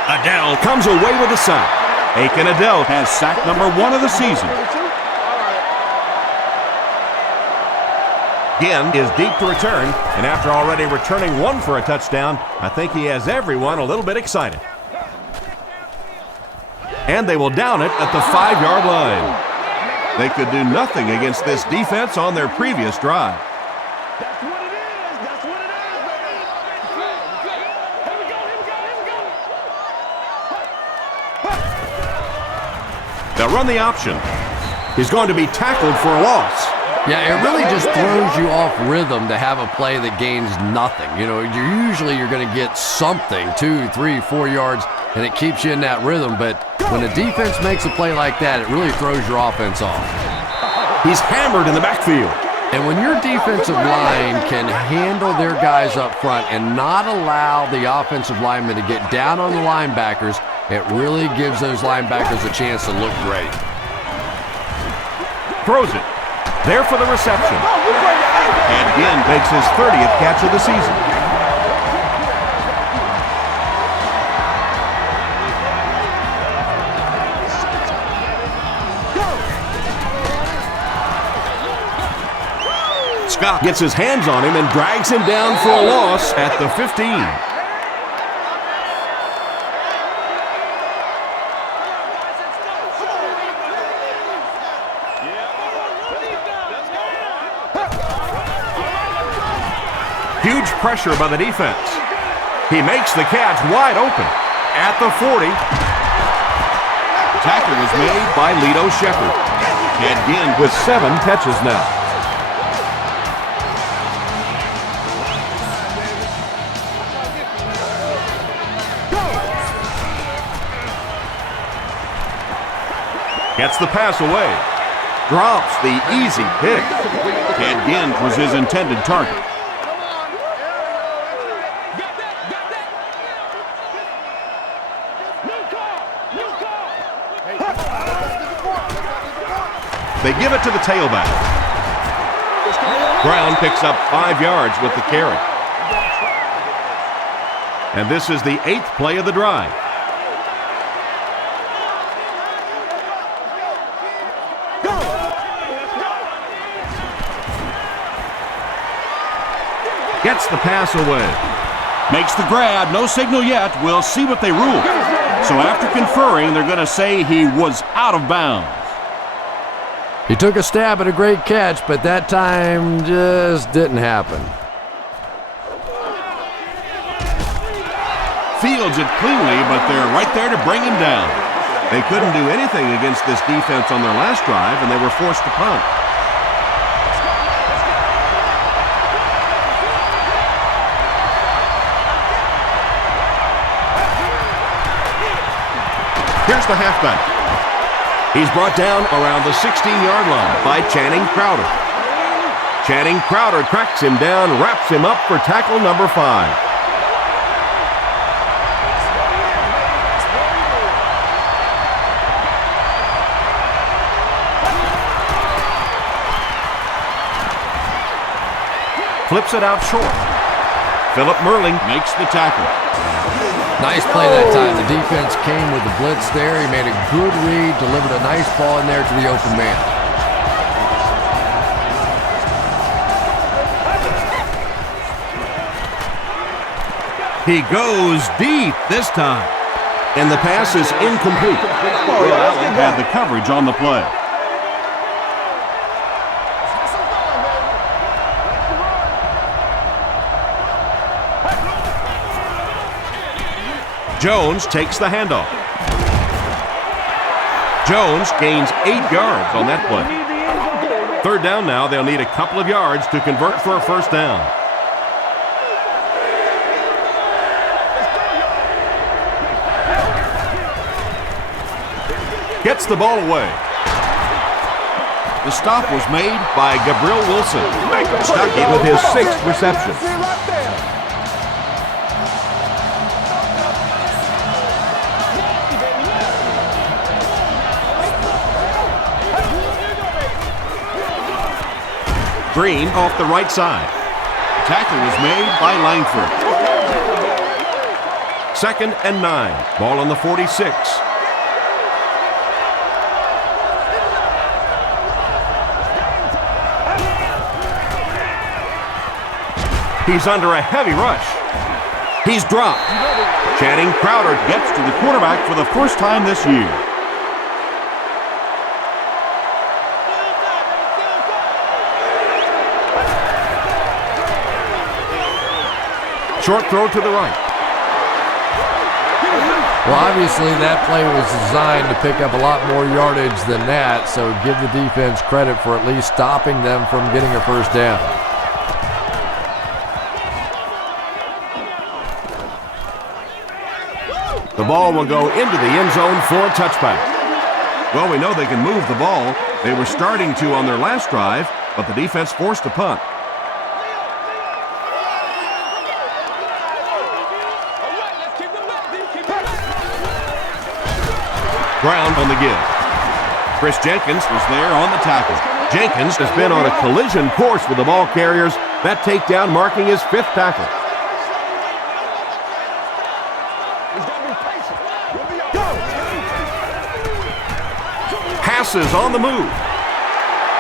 Adele comes away with a sack. Aiken Adele Has sack number 1 of the season. again is deep to return, and after already returning 1 for a touchdown, I think he has everyone a little bit excited. And they will down it at the 5-yard line. They could do nothing against this defense on their previous drive. That's what it is. That's what it is, baby. Here we go. They'll run the option. He's going to be tackled for a loss. Yeah, it really just throws you off rhythm to have a play that gains nothing. You know, you're going to get something, 2, 3, 4 yards. and it keeps you in that rhythm. But when a defense makes a play like that, it really throws your offense off. He's hammered in the backfield. And when your defensive line can handle their guys up front and not allow the offensive linemen to get down on the linebackers, it really gives those linebackers a chance to look great. Throws it. There for the reception. And again makes his 30th catch of the season. Scott gets his hands on him and drags him down for a loss at the 15. Huge pressure by the defense. He makes the catch wide open at the 40. Tackle was made by Lito Shepherd. And again with 7 catches now. Gets the pass away. Drops the easy pick. And again was his intended target. They give it to the tailback. Brown picks up 5 yards with the carry. And this is the 8th play of the drive. Gets the pass away. Makes the grab. No signal yet. We'll see what they rule. So after conferring, they're going to say he was out of bounds. He took a stab at a great catch, but that time just didn't happen. Fields it cleanly, but they're right there to bring him down. They couldn't do anything against this defense on their last drive, and they were forced to punt. Here's the halfback. He's brought down around the 16-yard line by Channing Crowder. Channing Crowder tracks him down, wraps him up for tackle number 5. Flips it out short. Philip Merling makes the tackle. Nice play that time. The defense came with the blitz there. He made a good read, delivered a nice ball in there to the open man. He goes deep this time. And the pass is incomplete. Will Allen had the coverage on the play. Jones takes the handoff. Jones gains 8 yards on that play. 3rd down now. They'll need a couple of yards to convert for a first down. Gets the ball away. The stop was made by Gabriel Wilson. Stuckey with his 6th reception. Green off the right side. Tackle was made by Langford. 2nd and 9. Ball on the 46. He's under a heavy rush. He's dropped. Channing Crowder gets to the quarterback for the first time this year. Short throw to the right. Well, obviously that play was designed to pick up a lot more yardage than that, so give the defense credit for at least stopping them from getting a first down. The ball will go into the end zone for a touchback. Well, we know they can move the ball. They were starting to on their last drive, but the defense forced a punt. Ground on the give. Chris Jenkins was there on the tackle. Jenkins has been on a collision course with the ball carriers. That takedown marking his 5th tackle. Passes on the move.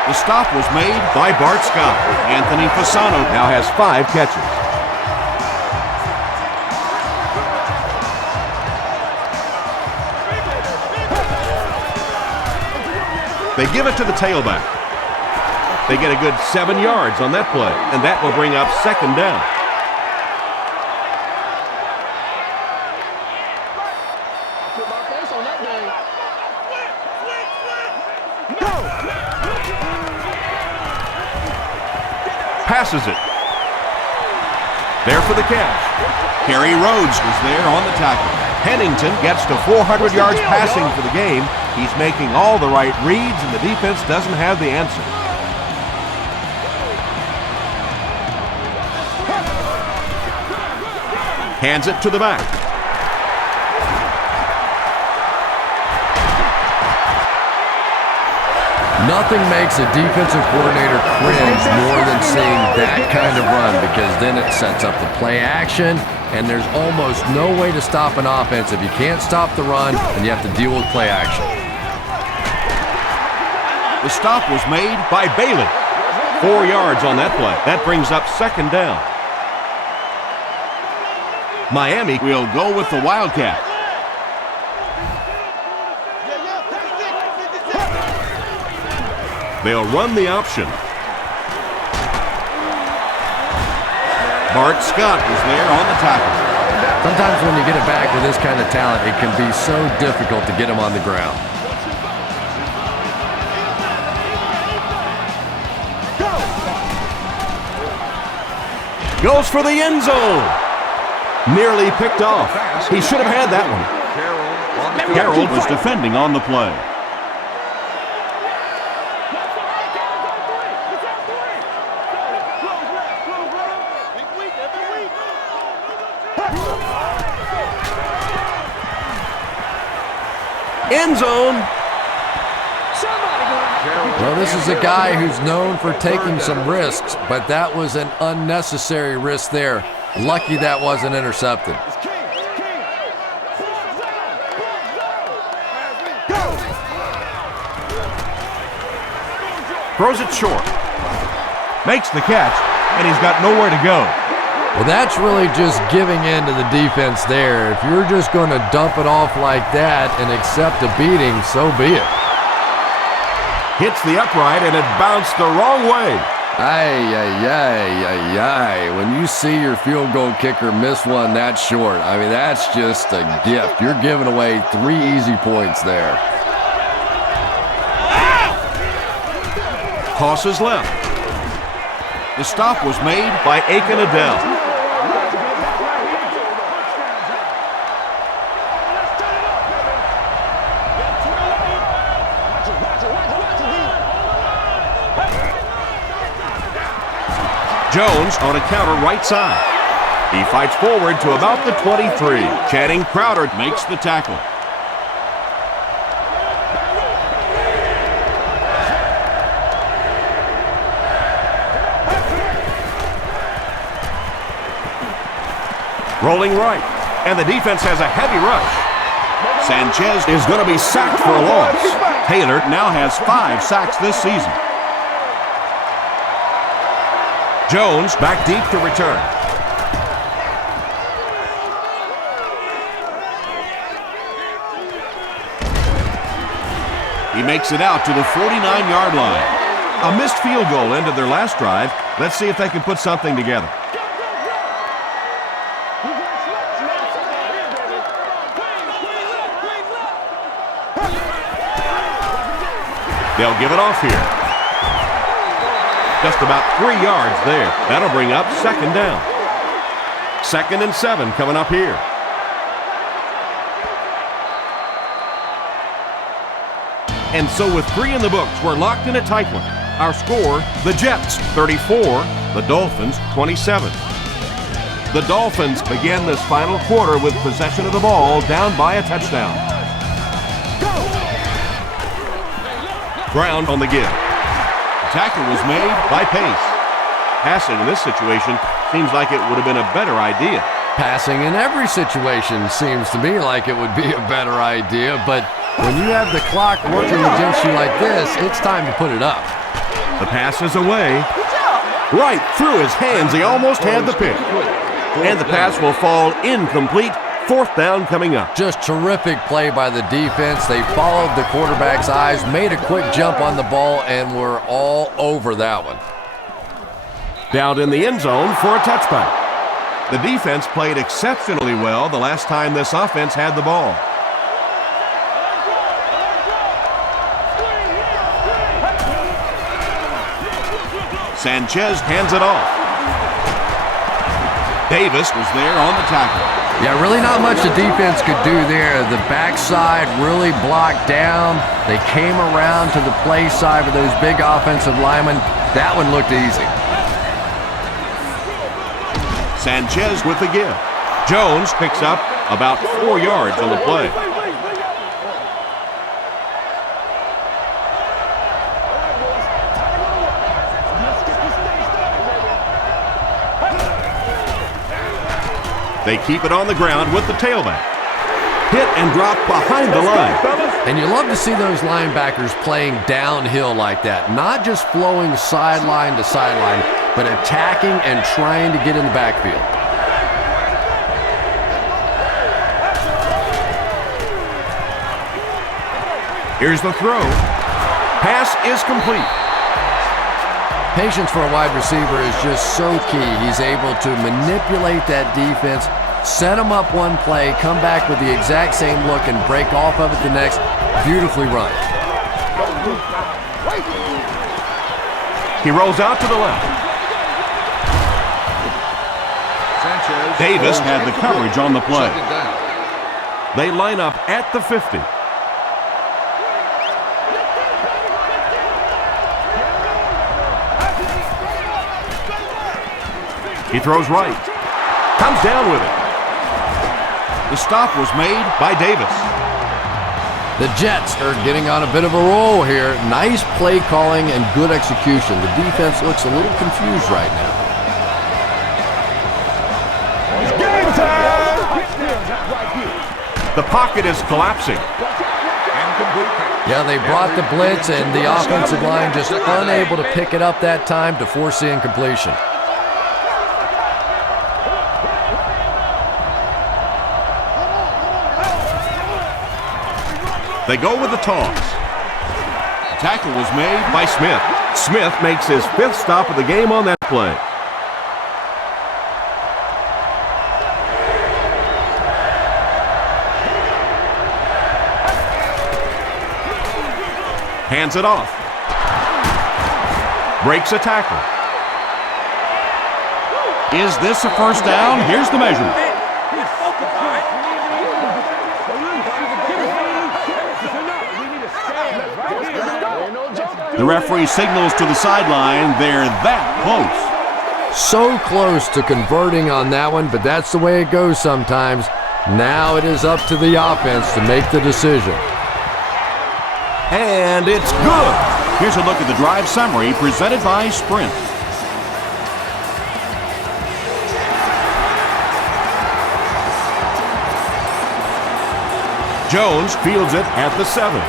The stop was made by Bart Scott. Anthony Fasano Now has 5 catches. They give it to the tailback. They get a good 7 yards on that play, and that will bring up 2nd down. Passes it. There for the catch. Kerry Rhodes was there on the tackle. Pennington gets to 400 yards passing for the game. He's making all the right reads, and the defense doesn't have the answer. Hands it to the back. Nothing makes a defensive coordinator cringe more than seeing that kind of run, because then it sets up the play action, and there's almost no way to stop an offense if you can't stop the run and you have to deal with play action. The stop was made By Bailey. 4 yards on that play. That brings up 2nd down. Miami will go with the Wildcat. They'll run the option. Bart Scott was there on the tackle. Sometimes when you get it back with this kind of talent, it can be so difficult to get him on the ground. Goes for the end zone. Nearly picked off. He should have had that one. Carroll was defending on the play. End zone. Well, this is a guy who's known for taking some risks, but that was an unnecessary risk there. Lucky that wasn't intercepted. Throws it short. Makes the catch, and he's got nowhere to go. Well, that's really just giving in to the defense there. If you're just going to dump it off like that and accept a beating, so be it. Hits the upright, and it bounced the wrong way. When you see your field goal kicker miss one that short, I mean, that's just a gift. You're giving away 3 easy points there. Tosses left. The stop was made By Aiken Adele. Jones on a counter right side. He fights forward to about the 23. Channing Crowder makes the tackle. rolling right. And the defense has a heavy rush. Sanchez is going to be sacked for a loss. Taylor now has 5 sacks this season. Jones back deep to return. He makes it out to the 49-yard line. A missed field goal ended their last drive. Let's see if they can put something together. They'll give it off here. Just about 3 yards there. That'll bring up second down. 2nd and 7 coming up here. And so with 3 in the books, we're locked in a tight one. Our score, the Jets 34, the Dolphins 27. The Dolphins begin this final quarter with possession of the ball, down by a touchdown. Ground on the give. The tackle was made by Pace. Passing in this situation seems like it would have been a better idea. Passing in every situation seems to me like it would be a better idea, but when you have the clock working against you like this, it's time to put it up. The pass is away. Right through his hands, he almost had the pick. And the pass will fall incomplete. 4th down coming up. Just terrific play by the defense. They followed the quarterback's eyes, made a quick jump on the ball, and were all over that one. Down in the end zone for a touchback. The defense played exceptionally well the last time this offense had the ball. Sanchez hands it off. Davis was there on the tackle. Yeah, really not much the defense could do there. The backside really blocked down. They came around to the play side with those big offensive linemen. That one looked easy. Sanchez with the give. Jones picks up about 4 yards on the play. They keep it on the ground with the tailback. Hit and drop behind the line. And you love to see those linebackers playing downhill like that. Not just flowing sideline to sideline, but attacking and trying to get in the backfield. Here's the throw. Pass is complete. Patience for a wide receiver is just so key. He's able to manipulate that defense, set him up one play, come back with the exact same look, and break off of it the next. Beautifully run. He rolls out to the left. Davis had the coverage on the play. They line up at the 50. He throws right. Comes down with it. The stop was made by Davis. The Jets are getting on a bit of a roll here. Nice play calling and good execution. The defense looks a little confused right now. The pocket is collapsing. Yeah, they brought the blitz, and the offensive line just unable to pick it up that time to force the incompletion. They go with the toss. The tackle was made by Smith. Smith makes his 5th stop of the game on that play. Hands it off. Breaks a tackle. Is this a first down? Here's the measurement. The referee signals to the sideline. They're that close. So close to converting on that one, but that's the way it goes sometimes. Now it is up to the offense to make the decision. And it's good. Here's a look at the drive summary presented by Sprint. Jones fields it at the 7.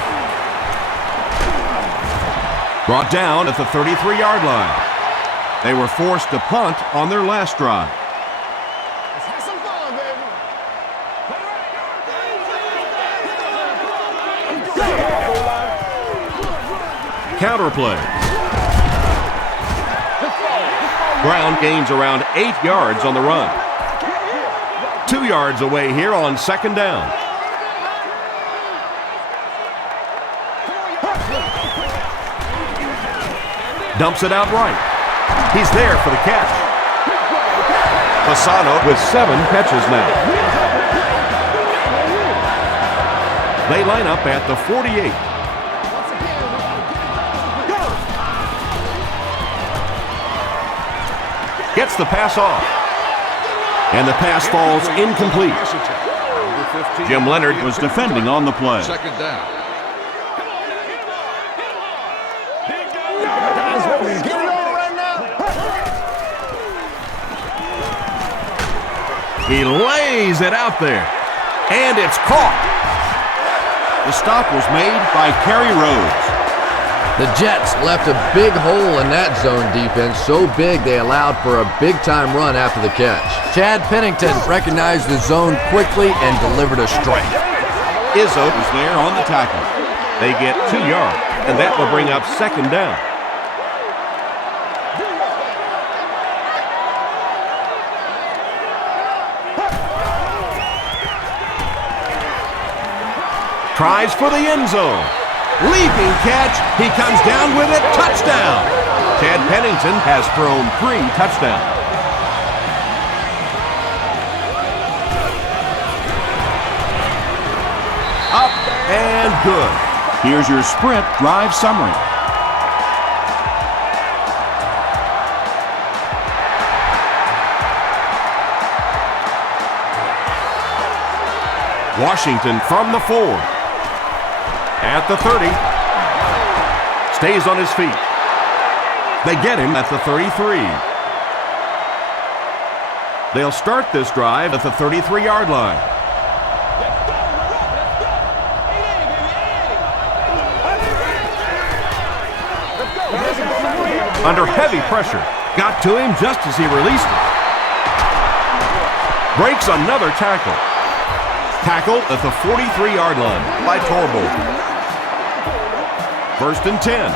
Brought down at the 33-yard line. They were forced to punt on their last drive. Let's have some fun, baby. Counterplay. Brown gains around 8 yards on the run. 2 yards away here on 2nd down. Dumps it out right. He's there for the catch. Fasano with 7 catches now. They line up at the 48. Gets the pass off. And the pass falls incomplete. Jim Leonard was defending on the play. Second down. He lays it out there. And it's caught. The stop was made by Kerry Rhodes. The Jets left a big hole in that zone defense, so big they allowed for a big-time run after the catch. Chad Pennington recognized the zone quickly and delivered a strike. Izzo was there on the tackle. They get 2 yards, and that will bring up second down. Tries for the end zone. Leaping catch. He comes down with it. Touchdown. Chad Pennington has thrown 3 touchdowns. Up and good. Here's your sprint drive summary. Washington from the 4. At the 30. Stays on his feet. They get him at the 33. They'll start this drive at the 33-yard line. Under heavy pressure. Got to him just as he released it. Breaks another tackle. Tackle at the 43-yard line by Torbold. First and 10.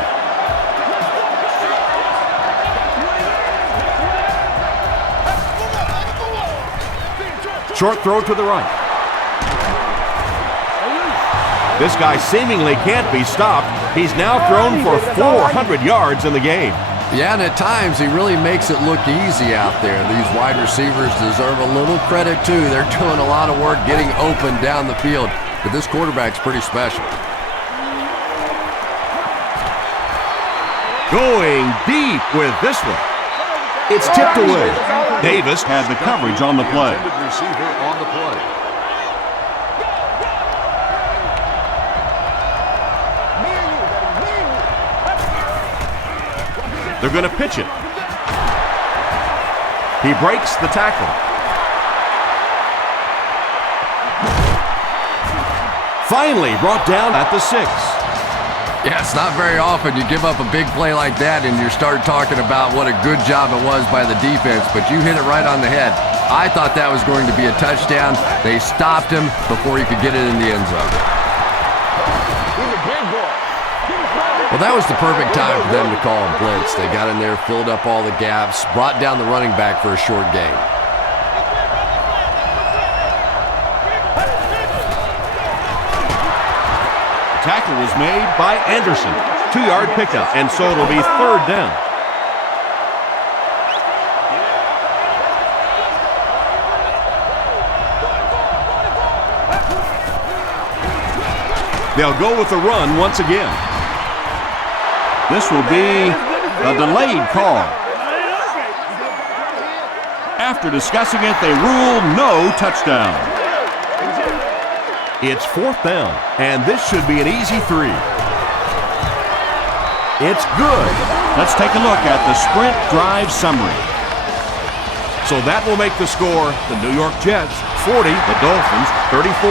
Short throw to the right. This guy seemingly can't be stopped. He's now thrown for 400 yards in the game. Yeah, and at times he really makes it look easy out there. These wide receivers deserve a little credit too. They're doing a lot of work getting open down the field, but this quarterback's pretty special. Going deep with this one. It's tipped away. Davis had the coverage on the play. Intended receiver on the play. They're going to pitch it. He breaks the tackle. Finally brought down at the 6. Yeah, it's not very often you give up a big play like that and you start talking about what a good job it was by the defense, but you hit it right on the head. I thought that was going to be a touchdown. They stopped him before he could get it in the end zone. Well, that was the perfect time for them to call a blitz. They got in there, filled up all the gaps, brought down the running back for a short gain. Tackle was made by Anderson. 2-yard pickup, and so it'll be third down. They'll go with the run once again. This will be a delayed call. After discussing it, they rule no touchdown. It's fourth down, and this should be an easy 3. It's good. Let's take a look at the sprint drive summary. So that will make the score the New York Jets 40, the Dolphins 34.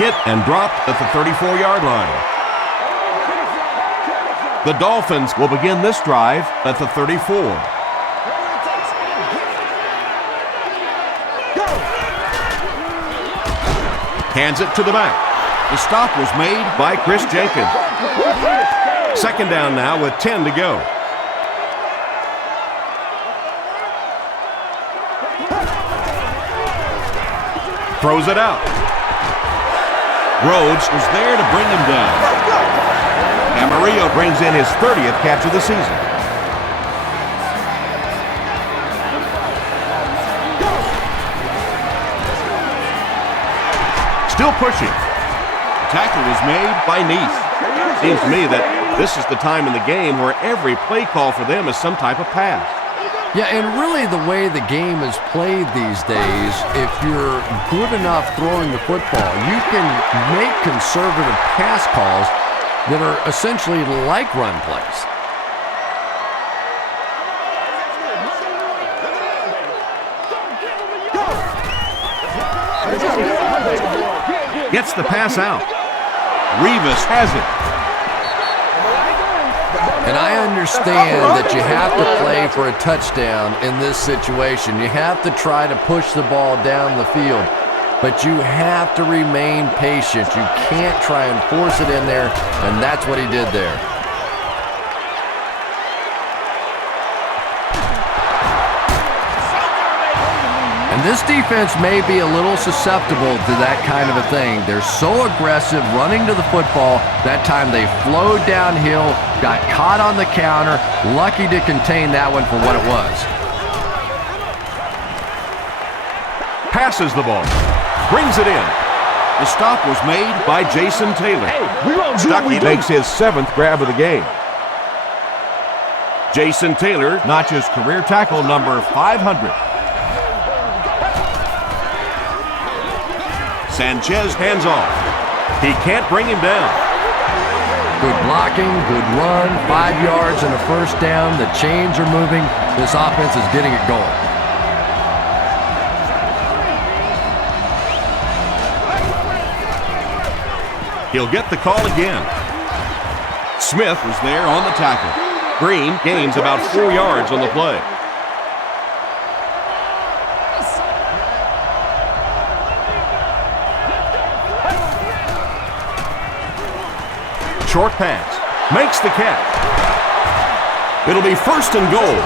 Hit and dropped at the 34-yard line. The Dolphins will begin this drive at the 34. Hands it to the back. The stop was made by Chris Jenkins. Second down now with 10 to go. Throws it out. Rhodes was there to bring him down. Amarillo brings in his 30th catch of the season. Still pushing. Tackle was made by Neath. Seems to me that this is the time in the game where every play call for them is some type of pass. Yeah, and really the way the game is played these days, if you're good enough throwing the football, you can make conservative pass calls that are essentially like run plays. Gets the pass out. Revis has it. And I understand that you have to play for a touchdown in this situation. You have to try to push the ball down the field. But you have to remain patient. You can't try and force it in there, and that's what he did there. And this defense may be a little susceptible to that kind of a thing. They're so aggressive running to the football. That time they flowed downhill, got caught on the counter, lucky to contain that one for what it was. Passes the ball. Brings it in. The stop was made by Jason Taylor. Stuckey makes his 7th grab of the game. Jason Taylor notches career tackle number 500. Sanchez hands off. He can't bring him down. Good blocking, good run, 5 yards and a first down. The chains are moving. This offense is getting it going. He'll get the call again. Smith was there on the tackle. Green gains about 4 yards on the play. Short pass. Makes the catch. It'll be 1st and goal.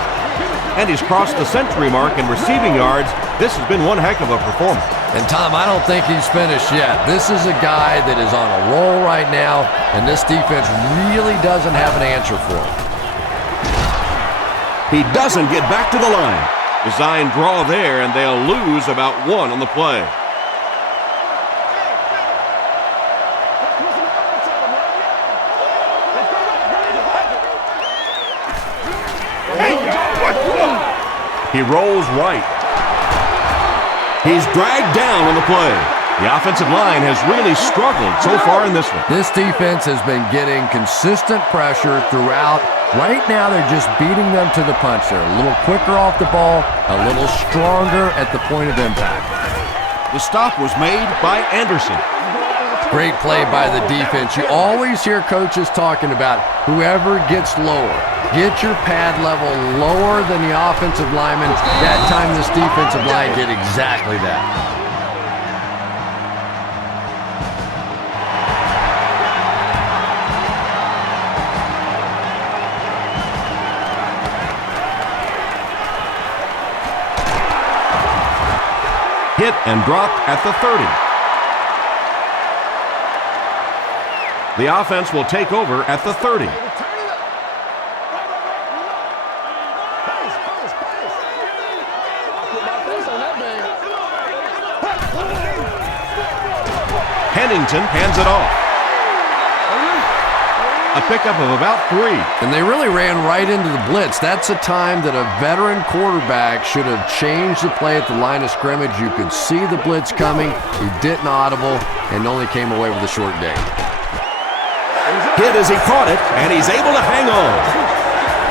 And he's crossed the century mark in receiving yards. This has been one heck of a performance. And Tom, I don't think he's finished yet. This is a guy that is on a roll right now, and this defense really doesn't have an answer for him. He doesn't get back to the line. Design draw there, and they'll lose about 1 on the play. He rolls right. He's dragged down on the play. The offensive line has really struggled so far in this one. This defense has been getting consistent pressure throughout. Right now, they're just beating them to the punch. They're a little quicker off the ball, a little stronger at the point of impact. The stop was made by Anderson. Great play by the defense. You always hear coaches talking about whoever gets lower. Get your pad level lower than the offensive lineman. That time this defensive line did exactly that. Hit and dropped at the 30. The offense will take over at the 30. Pennington hands it off. A pickup of about 3. And they really ran right into the blitz. That's a time that a veteran quarterback should have changed the play at the line of scrimmage. You could see the blitz coming. He didn't audible and only came away with a short gain. Hit as he caught it, and he's able to hang on.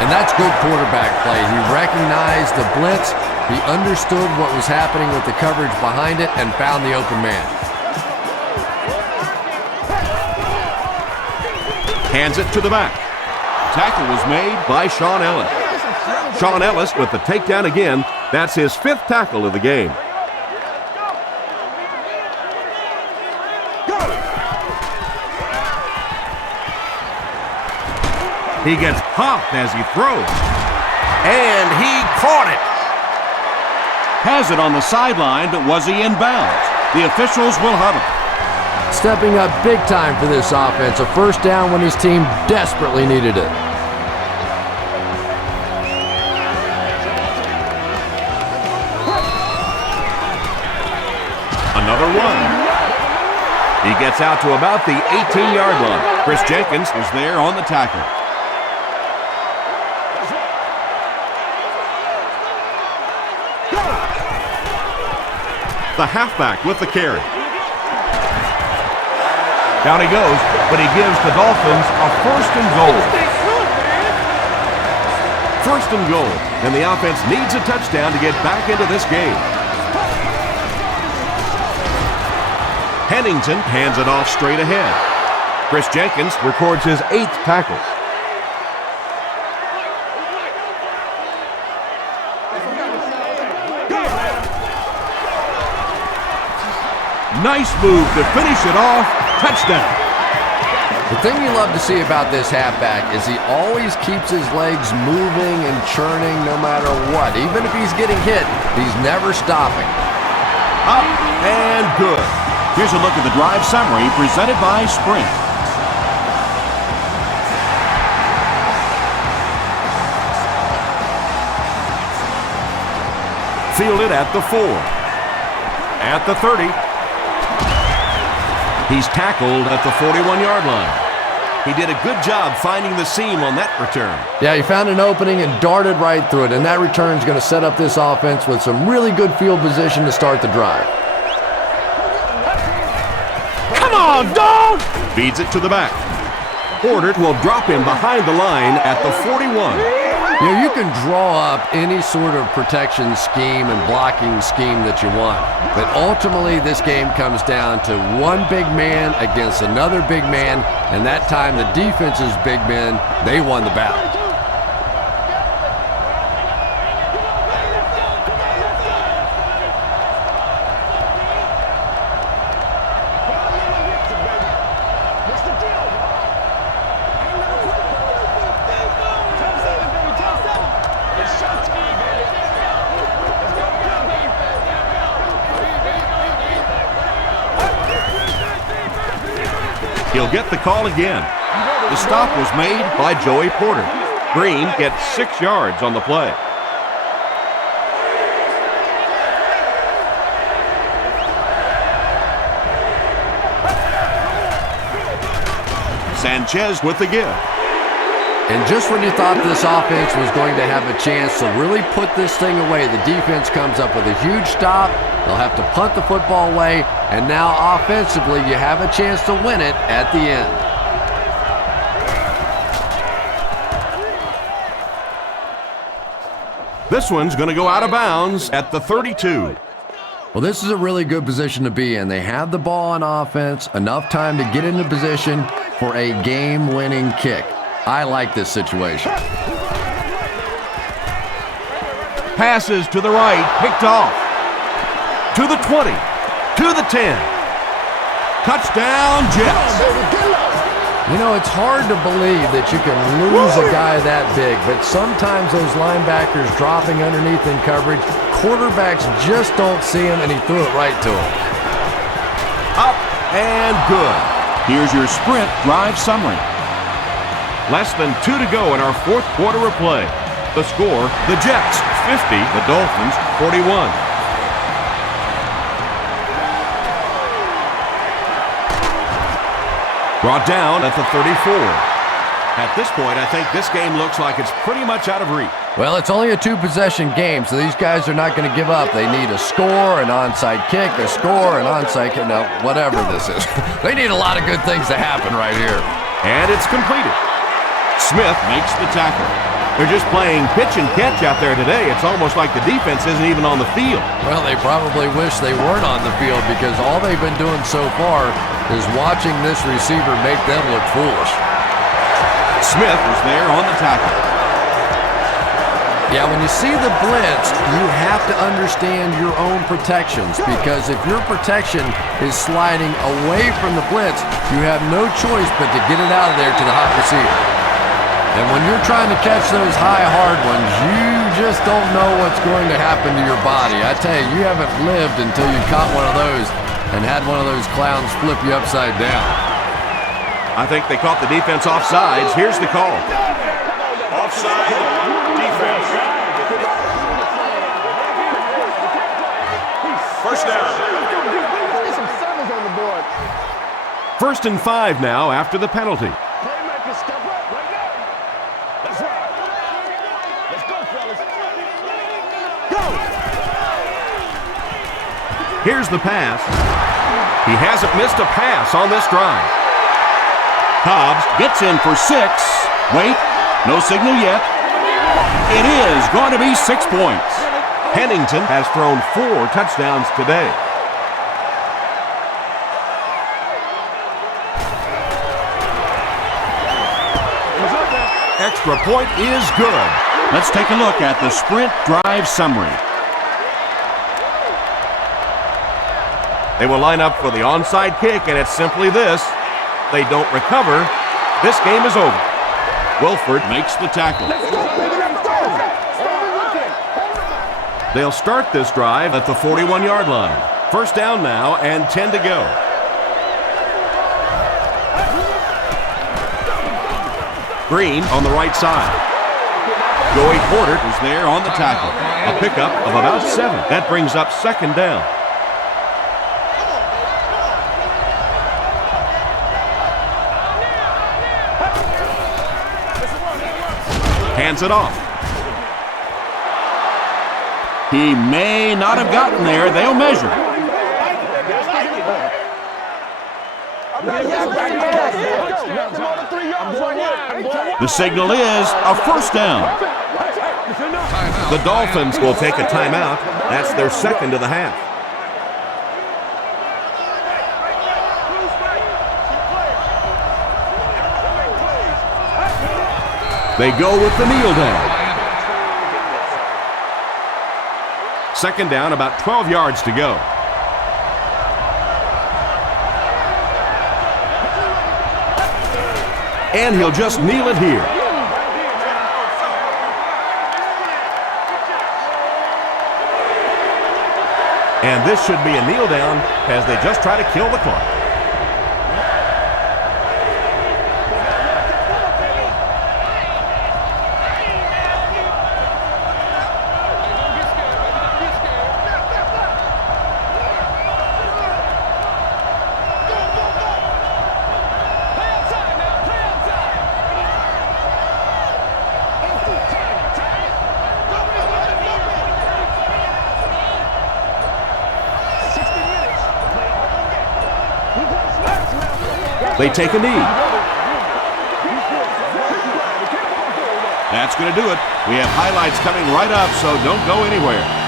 And that's good quarterback play. He recognized the blitz. He understood what was happening with the coverage behind it and found the open man. Hands it to the back. Tackle was made by Sean Ellis. Sean Ellis with the takedown again. That's his 5th tackle of the game. He gets popped as he throws. And he caught it. Has it on the sideline, but was he in bounds? The officials will huddle. Stepping up big time for this offense. A first down when his team desperately needed it. Another one. He gets out to about the 18-yard line. Chris Jenkins is there on the tackle. The halfback with the carry. Down he goes, but he gives the Dolphins a 1st and goal. 1st and goal, and the offense needs a touchdown to get back into this game. Hennington hands it off straight ahead. Chris Jenkins records his 8th tackle. Nice move to finish it off. Touchdown. The thing you love to see about this halfback is he always keeps his legs moving and churning no matter what. Even if he's getting hit, he's never stopping. Up and good. Here's a look at the drive summary presented by Sprint. Fielded at the 4. At the 30. He's tackled at the 41-yard line. He did a good job finding the seam on that return. Yeah, he found an opening and darted right through it, and that return is going to set up this offense with some really good field position to start the drive. Come on, dog! Feeds it to the back. Porter will drop him behind the line at the 41. You know, you can draw up any sort of protection scheme and blocking scheme that you want, but ultimately this game comes down to one big man against another big man, and that time the defense's big men, they won the battle. He'll get the call again. The stop was made by Joey Porter. Green gets 6 yards on the play. Sanchez with the give. And just when you thought this offense was going to have a chance to really put this thing away, the defense comes up with a huge stop. They'll have to punt the football away, and now offensively you have a chance to win it at the end. This one's going to go out of bounds at the 32. Well, this is a really good position to be in. They have the ball on offense, enough time to get into position for a game-winning kick. I like this situation. Passes to the right, picked off. To the 20, to the 10. Touchdown, Jets. You know, it's hard to believe that you can lose a guy that big, but sometimes those linebackers dropping underneath in coverage, quarterbacks just don't see him, and he threw it right to him. Up and good. Here's your Sprint drive summary. Less than 2 to go in our 4th quarter of play. The score, the Jets 50, the Dolphins 41. Brought down at the 34. At this point, I think this game looks like it's pretty much out of reach. Well, it's only a 2-possession game, so these guys are not going to give up. They need a score, an onside kick, a score, an onside kick. No, whatever this is. They need a lot of good things to happen right here. And it's completed. Smith makes the tackle. They're just playing pitch and catch out there today. It's almost like the defense isn't even on the field. Well, they probably wish they weren't on the field because all they've been doing so far is watching this receiver make them look foolish. Smith is there on the tackle. Yeah, when you see the blitz, you have to understand your own protections, because if your protection is sliding away from the blitz, you have no choice but to get it out of there to the hot receiver. And when you're trying to catch those high, hard ones, you just don't know what's going to happen to your body. I tell you, you haven't lived until you caught one of those and had one of those clowns flip you upside down. I think they caught the defense offsides. Here's the call. Offside defense. First down. 1st and 5 now after the penalty. Playmakers, step up right now. Let's ride. Let's go, fellas. Go! Here's the pass. He hasn't missed a pass on this drive. Hobbs gets in for 6. Wait, no signal yet. It is going to be 6 points. Pennington has thrown 4 touchdowns today. Extra point is good. Let's take a look at the sprint drive summary. They will line up for the onside kick, and it's simply this. They don't recover. This game is over. Wilford makes the tackle. They'll start this drive at the 41-yard line. 1st down now and 10 to go. Green on the right side. Joey Porter is there on the tackle. A pickup of about 7. That brings up 2nd down. Hands it off. He may not have gotten there. They'll measure. The signal is a 1st down. The Dolphins will take a timeout. That's their 2nd of the half. They go with the kneel down. 2nd down, about 12 yards to go. And he'll just kneel it here. And this should be a kneel down as they just try to kill the clock. They take a knee. That's going to do it. We have highlights coming right up, so don't go anywhere.